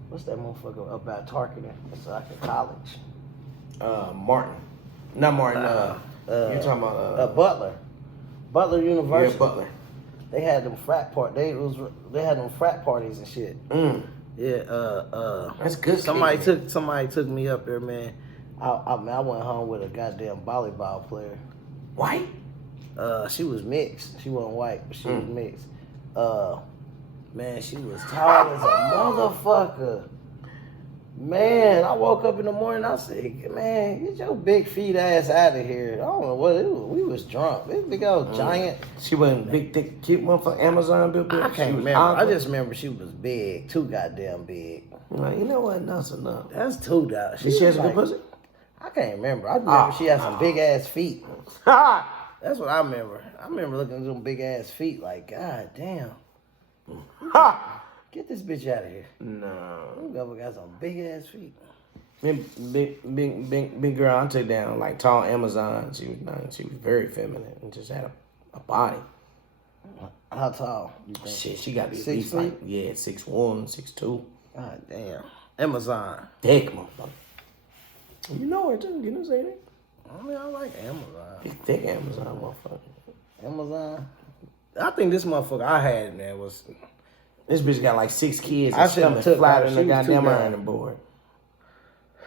what's that motherfucker up at Tarkin? It's like a college. Martin. Not Martin. You're talking about Butler University. Yeah, Butler. They had them frat they had them frat parties and shit. Yeah. That's good. Somebody took me up there, man. I went home with a goddamn volleyball player. White? She was mixed. She wasn't white, but she was mixed. Man, she was tall as a motherfucker. Man, I woke up in the morning. I said, "Man, get your big feet ass out of here." I don't know what it was. We was drunk. This big old giant. She wasn't big, thick, cute one for Amazon built. I can't remember. I just remember she was big, too goddamn big. Like, you know what? Enough's enough. That's too down. Did she have some good pussy? I can't remember. I remember she had some big ass feet. That's what I remember. I remember looking at them big ass feet. Like, God damn. Get this bitch out of here. No. Whoever got some big ass feet. Big girl I took down, like tall Amazon. She was nice. She was very feminine and just had a body. How tall you think? Shit, she got to be at 6 least feet? like, 6'1", 6'2". God damn. Amazon. Thick motherfucker. You know her too, you know what I'm saying? I mean, I like Amazon. Big thick Amazon motherfucker. Amazon. I think this motherfucker I had in there was... This bitch got like 6 kids. I And should've stomach took flat her. in She the was too goddamn young. ironing board.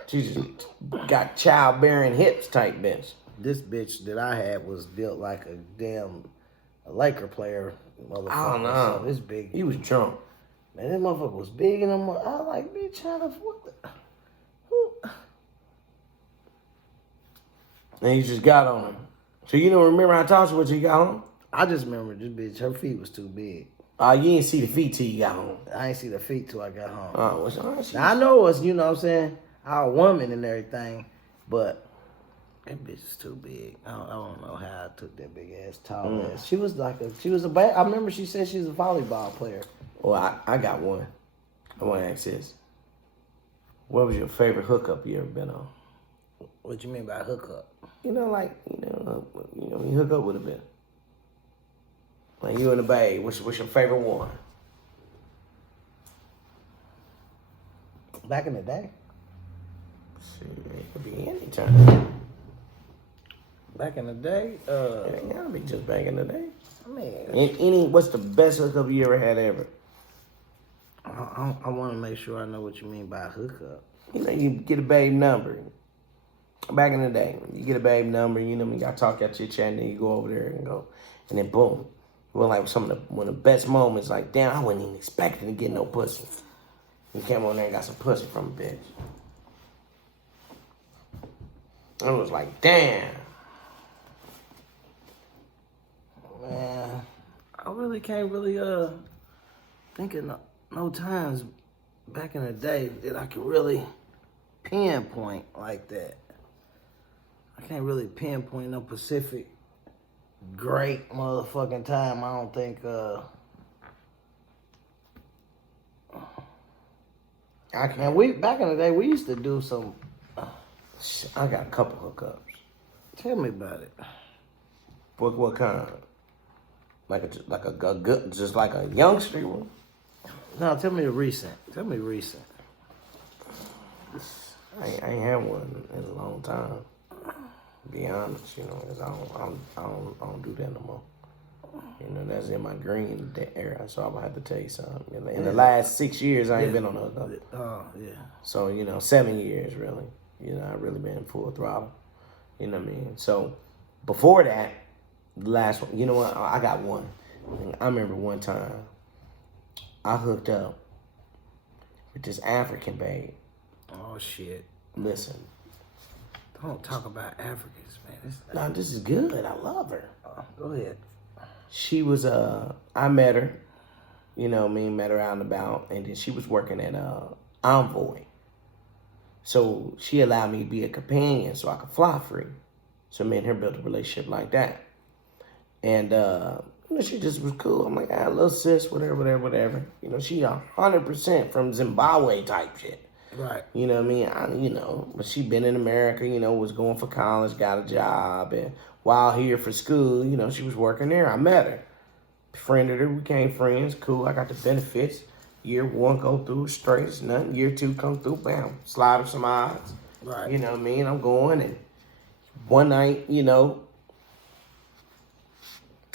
She just got childbearing hips type bitch. This bitch that I had was built like a Laker player motherfucker. I don't know. So this big. He was drunk. Man, this motherfucker was big and I was like, bitch, how the fuck? Who? And you just got on him. So you don't remember I told you what you got home? I just remember this bitch, her feet was too big. You didn't see the feet till you got home. I ain't see the feet till I got home. Oh, Now, I know it was, you know what I'm saying, our woman and everything, but that bitch is too big. I don't know how I took that big ass, tall ass. She was I remember she said she was a volleyball player. Well, I got one. I want to ask this. What was your favorite hookup you ever been on? What you mean by hookup? You know, like, when you hook up with a bitch. Like you and the babe, what's your favorite one? Back in the day? Shit, it could be any time. Back in the day? It ain't gotta be just back in the day. I mean... What's the best hookup you ever had ever? I want to make sure I know what you mean by hookup. You know, you get a babe number. Back in the day, you get a babe number, you know, you got to talk, got chit-chat, and then you go over there and go, and then boom. Well, like one of the best moments, like, damn, I wasn't even expecting to get no pussy. You came on there and got some pussy from a bitch. I was like, damn. Man, I really can't think of no times back in the day that I could really pinpoint like that. I can't really pinpoint no specific great motherfucking time. I don't think And back in the day we used to do some I got a couple hookups. Tell me about it. What kind? Like a good, just like a youngster one? No, tell me recent. Tell me recent. I ain't had one in a long time. To be honest, you know, 'cause I don't do that no more. You know, that's in my green era, so I'm gonna have to tell you something. In the last 6 years, I ain't been on a hookup. Oh, yeah. So, 7 years really. I've really been full throttle. You know what I mean? So, before that, the last one, you know what? I got one. I remember one time I hooked up with this African babe. Oh, shit. Listen. Don't talk about Africans, man. No, this is good. I love her. Go ahead. She was, I met her, met her out and about, and then she was working at Envoy. So she allowed me to be a companion so I could fly free. So me and her built a relationship like that. And, she just was cool. I'm like, little sis, whatever. She 100% from Zimbabwe type shit. Right. You know what I mean? But she been in America, was going for college, got a job. And while here for school, she was working there. I met her. Befriended her, we became friends. Cool, I got the benefits. Year 1 go through, straight as nothing. Year 2 come through, bam. Slide her some odds. Right. You know what I mean? I'm going, and one night,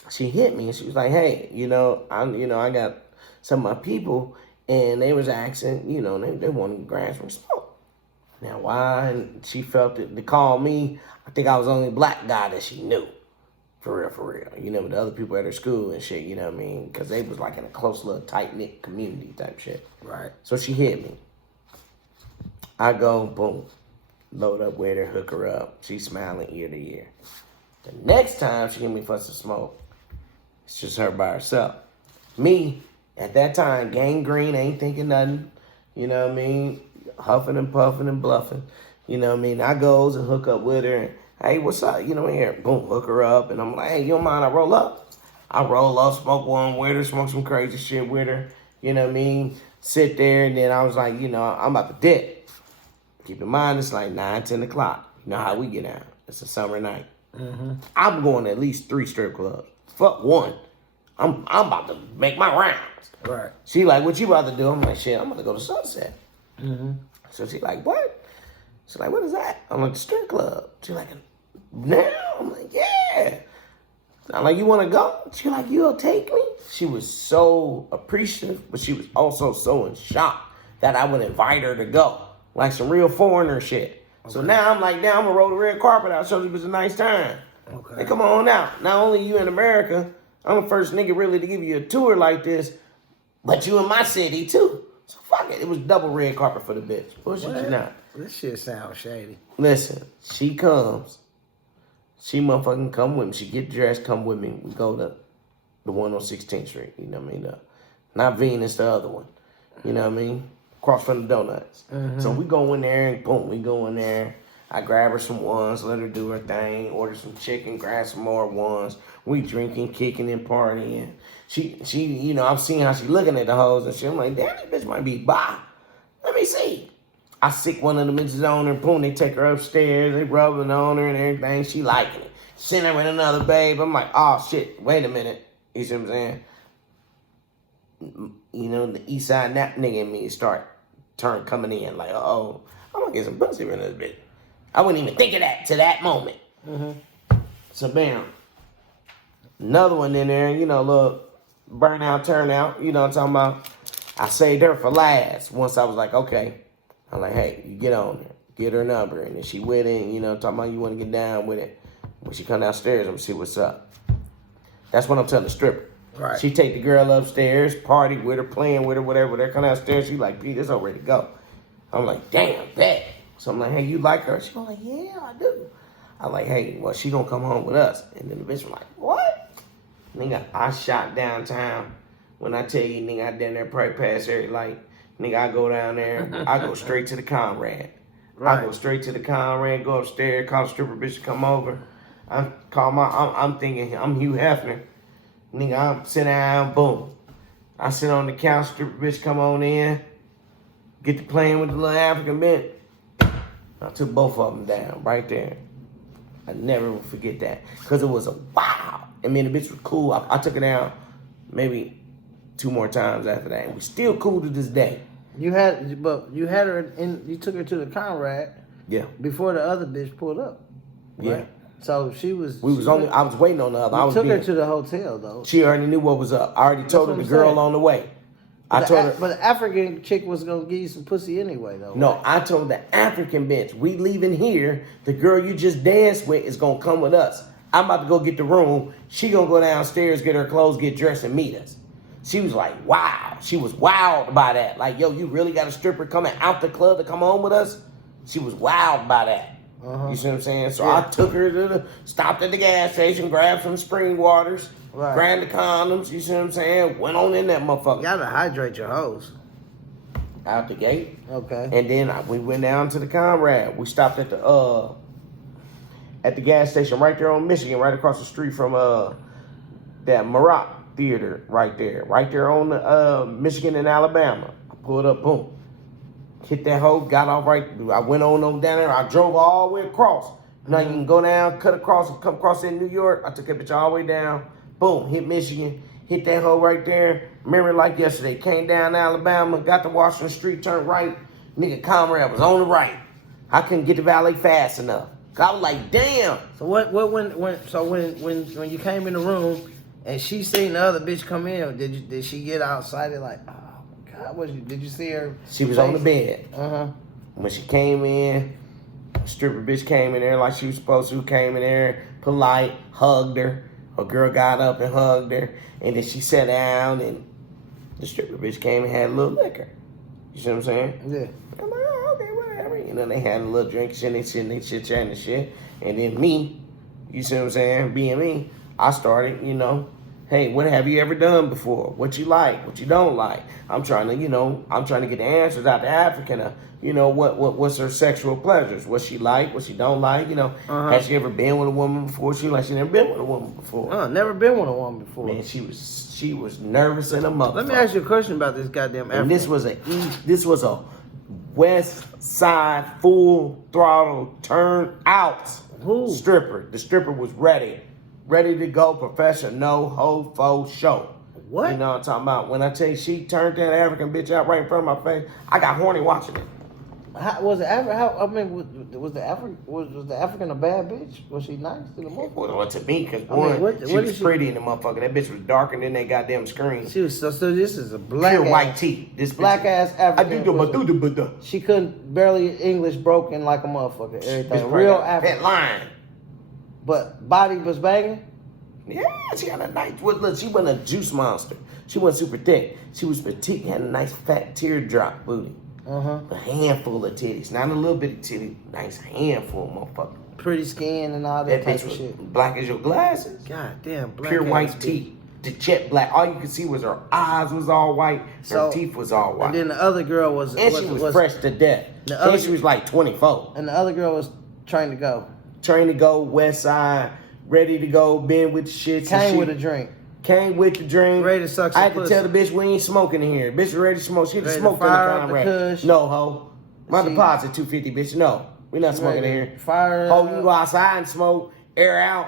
she hit me, and she was like, hey, I got some of my people, and they was asking, they wanted to grab some smoke. Now, why? And she felt it to call me. I think I was the only black guy that she knew. For real. With the other people at her school and shit, you know what I mean? Because they was like in a close little tight-knit community type shit. Right. So she hit me. I go, boom, load up with her, hook her up. She's smiling ear to ear. The next time she give me for some smoke, it's just her by herself. Me, at that time, gangrene, ain't thinking nothing. You know what I mean? Huffing and puffing and bluffing. You know what I mean? I goes and hook up with her. And, hey, what's up? You know, here, boom, hook her up. And I'm like, hey, you don't mind I roll up? I roll up, smoke one with her, smoke some crazy shit with her. You know what I mean? Sit there, and then I was like, you know, I'm about to dip. Keep in mind, it's like 9, 10 o'clock. You know how we get out. It's a summer night. Mm-hmm. I'm going to at least 3 strip clubs. Fuck one. I'm about to make my rounds. Right. She like, what you about to do? I'm like, shit, I'm about to go to Sunset. Mm-hmm. So she like, what? She's like, what is that? I'm like, the strip club. She like, now? I'm like, yeah. I'm like, you want to go? She like, you'll take me? She was so appreciative, but she was also so in shock that I would invite her to go. Like some real foreigner shit. Okay. So now I'm like, now I'm going to roll the red carpet out, show you it was a nice time. Okay. Hey, come on out. Not only you in America, I'm the first nigga really to give you a tour like this, but you in my city too. So fuck it. It was double red carpet for the bitch. Push it you not. This shit sounds shady. Listen, she comes. She motherfucking come with me. She get dressed, come with me. We go to the one on 16th Street. You know what I mean? Not Venus, the other one. You know what I mean? Across from the donuts. Mm-hmm. So we go in there and boom, we go in there. I grab her some ones, let her do her thing, order some chicken, grab some more ones. We drinking, kicking, and partying. She, you know, I'm seeing how she looking at the hoes and shit. I'm like, damn, this bitch might be bi. Let me see. I sick one of the bitches on her, boom, they take her upstairs, they rubbing on her and everything. She liking it. Send her with another babe. I'm like, oh shit, wait a minute. You see what I'm saying? You know, the east side nap nigga in me coming in like, uh-oh, I'm gonna get some pussy in this bitch. I wouldn't even think of that to that moment. Mm-hmm. So bam. Another one in there, you know, look, burnout, turnout, you know what I'm talking about? I saved her for last. Once I was like, okay. I'm like, hey, you get on her. Get her number. And then she with it, you know, talking about you want to get down with it. When she come downstairs, I'm going to see what's up. That's what I'm telling the stripper. Right. She take the girl upstairs, party with her, playing with her, whatever. They come downstairs, she like, Pete, it's already go. I'm like, damn, bet. So I'm like, hey, you like her? She like, yeah, I do. I'm like, hey, well, she gonna come home with us. And then the bitch was like, what? Nigga, I shot downtown. When I tell you, nigga, I down there probably past every light. Nigga, I go down there, I go straight to the Conrad. Right. I go straight to the Conrad, go upstairs, call the stripper bitch to come over. I'm thinking, I'm Hugh Hefner. Nigga, I'm sit down, boom. I sit on the couch, stripper bitch come on in, get to playing with the little African bitch. I took both of them down right there. I never will forget that. Because it was a wow. I mean, the bitch was cool. I took her down maybe 2 more times after that. And we still cool to this day. You had her in. You took her to the Conrad. Yeah. Before the other bitch pulled up. Right? Yeah. So she was. I was waiting on the other. You took her to the hotel though. She already knew what was up. I already told her the girl on the way. I told her. But the African chick was gonna give you some pussy anyway though. No, right? I told the African bitch, we leaving here. The girl you just danced with is gonna come with us. I'm about to go get the room. She gonna go downstairs, get her clothes, get dressed, and meet us. She was like, wow. She was wowed by that. Like, yo, you really got a stripper coming out the club to come home with us? She was wowed by that. Uh-huh. You see what I'm saying? So yeah. I took her stopped at the gas station, grabbed some spring waters, grabbed the condoms, you see what I'm saying? Went on in that motherfucker. You gotta hydrate your hose. Out the gate. Okay. And then we went down to the Conrad. We stopped at the gas station right there on Michigan, right across the street from that Maroc Theater right there on the Michigan and Alabama. I pulled up, boom. Hit that hoe, got off right. I went on over down there. I drove all the way across. Now you can go down, cut across, and come across in New York. I took that bitch all the way down. Boom, hit Michigan. Hit that hoe right there. Remember like yesterday. Came down to Alabama, got to Washington Street, turned right. Nigga Conrad was on the right. I couldn't get the valet fast enough. I was like, damn. So when you came in the room and she seen the other bitch come in, did she get outside like, oh my God, did you see her? She was on the bed. Uh-huh. When she came in, stripper bitch came in there like she was supposed to, came in there, polite, hugged her. A girl got up and hugged her, and then she sat down, and the stripper bitch came and had a little liquor. You see what I'm saying? Yeah. I'm like, oh, okay, whatever. You know, they had a little drink, shit, they chit chatting and shit. And then me, you see what I'm saying? Being me, I started, you know, hey, what have you ever done before? What you like? What you don't like? I'm trying to, get the answers out to African. What's her sexual pleasures? What she like? What she don't like? Has she ever been with a woman before? She never been with a woman before. Never been with a woman before. Man, she was nervous in a motherfucker. Let me ask you a question about this goddamn African. And this was a West Side full throttle turn out stripper. The stripper was ready to go, professional, no ho fo show. What? You know what I'm talking about? When I tell you she turned that African bitch out right in front of my face, I got horny watching it. Was the African a bad bitch? Was she nice to the motherfucker? Well, to me, because she was pretty in the motherfucker. That bitch was darker than that goddamn screen. She was so this is a black pure ass, white tea. This black ass African. I do. She couldn't barely English broken like a motherfucker. Everything real African. That line. But body was banging. Yeah, she had a nice. Look, she wasn't a juice monster. She wasn't super thick. She was petite. Had a nice fat teardrop booty. A handful of titties, not a little bit of titty. Nice handful, motherfucker. Pretty skin and all that type of shit. Black as your glasses. God damn, black. Pure white teeth. The jet black. All you could see was her eyes was all white. Her teeth was all white. And then the other girl was. And she was fresh to death. And she was like 24. And the other girl was trying to go. Trying to go West Side, ready to go, been with the shits. Came with a drink. Came with the drink. Ready to suck some I had to tell the bitch we ain't smoking in here. Bitch was ready to smoke. She had to smoke in the contract. No, ho. My deposit $250, bitch. No. We not smoking in here. Fire. Ho, you go outside and smoke, air out.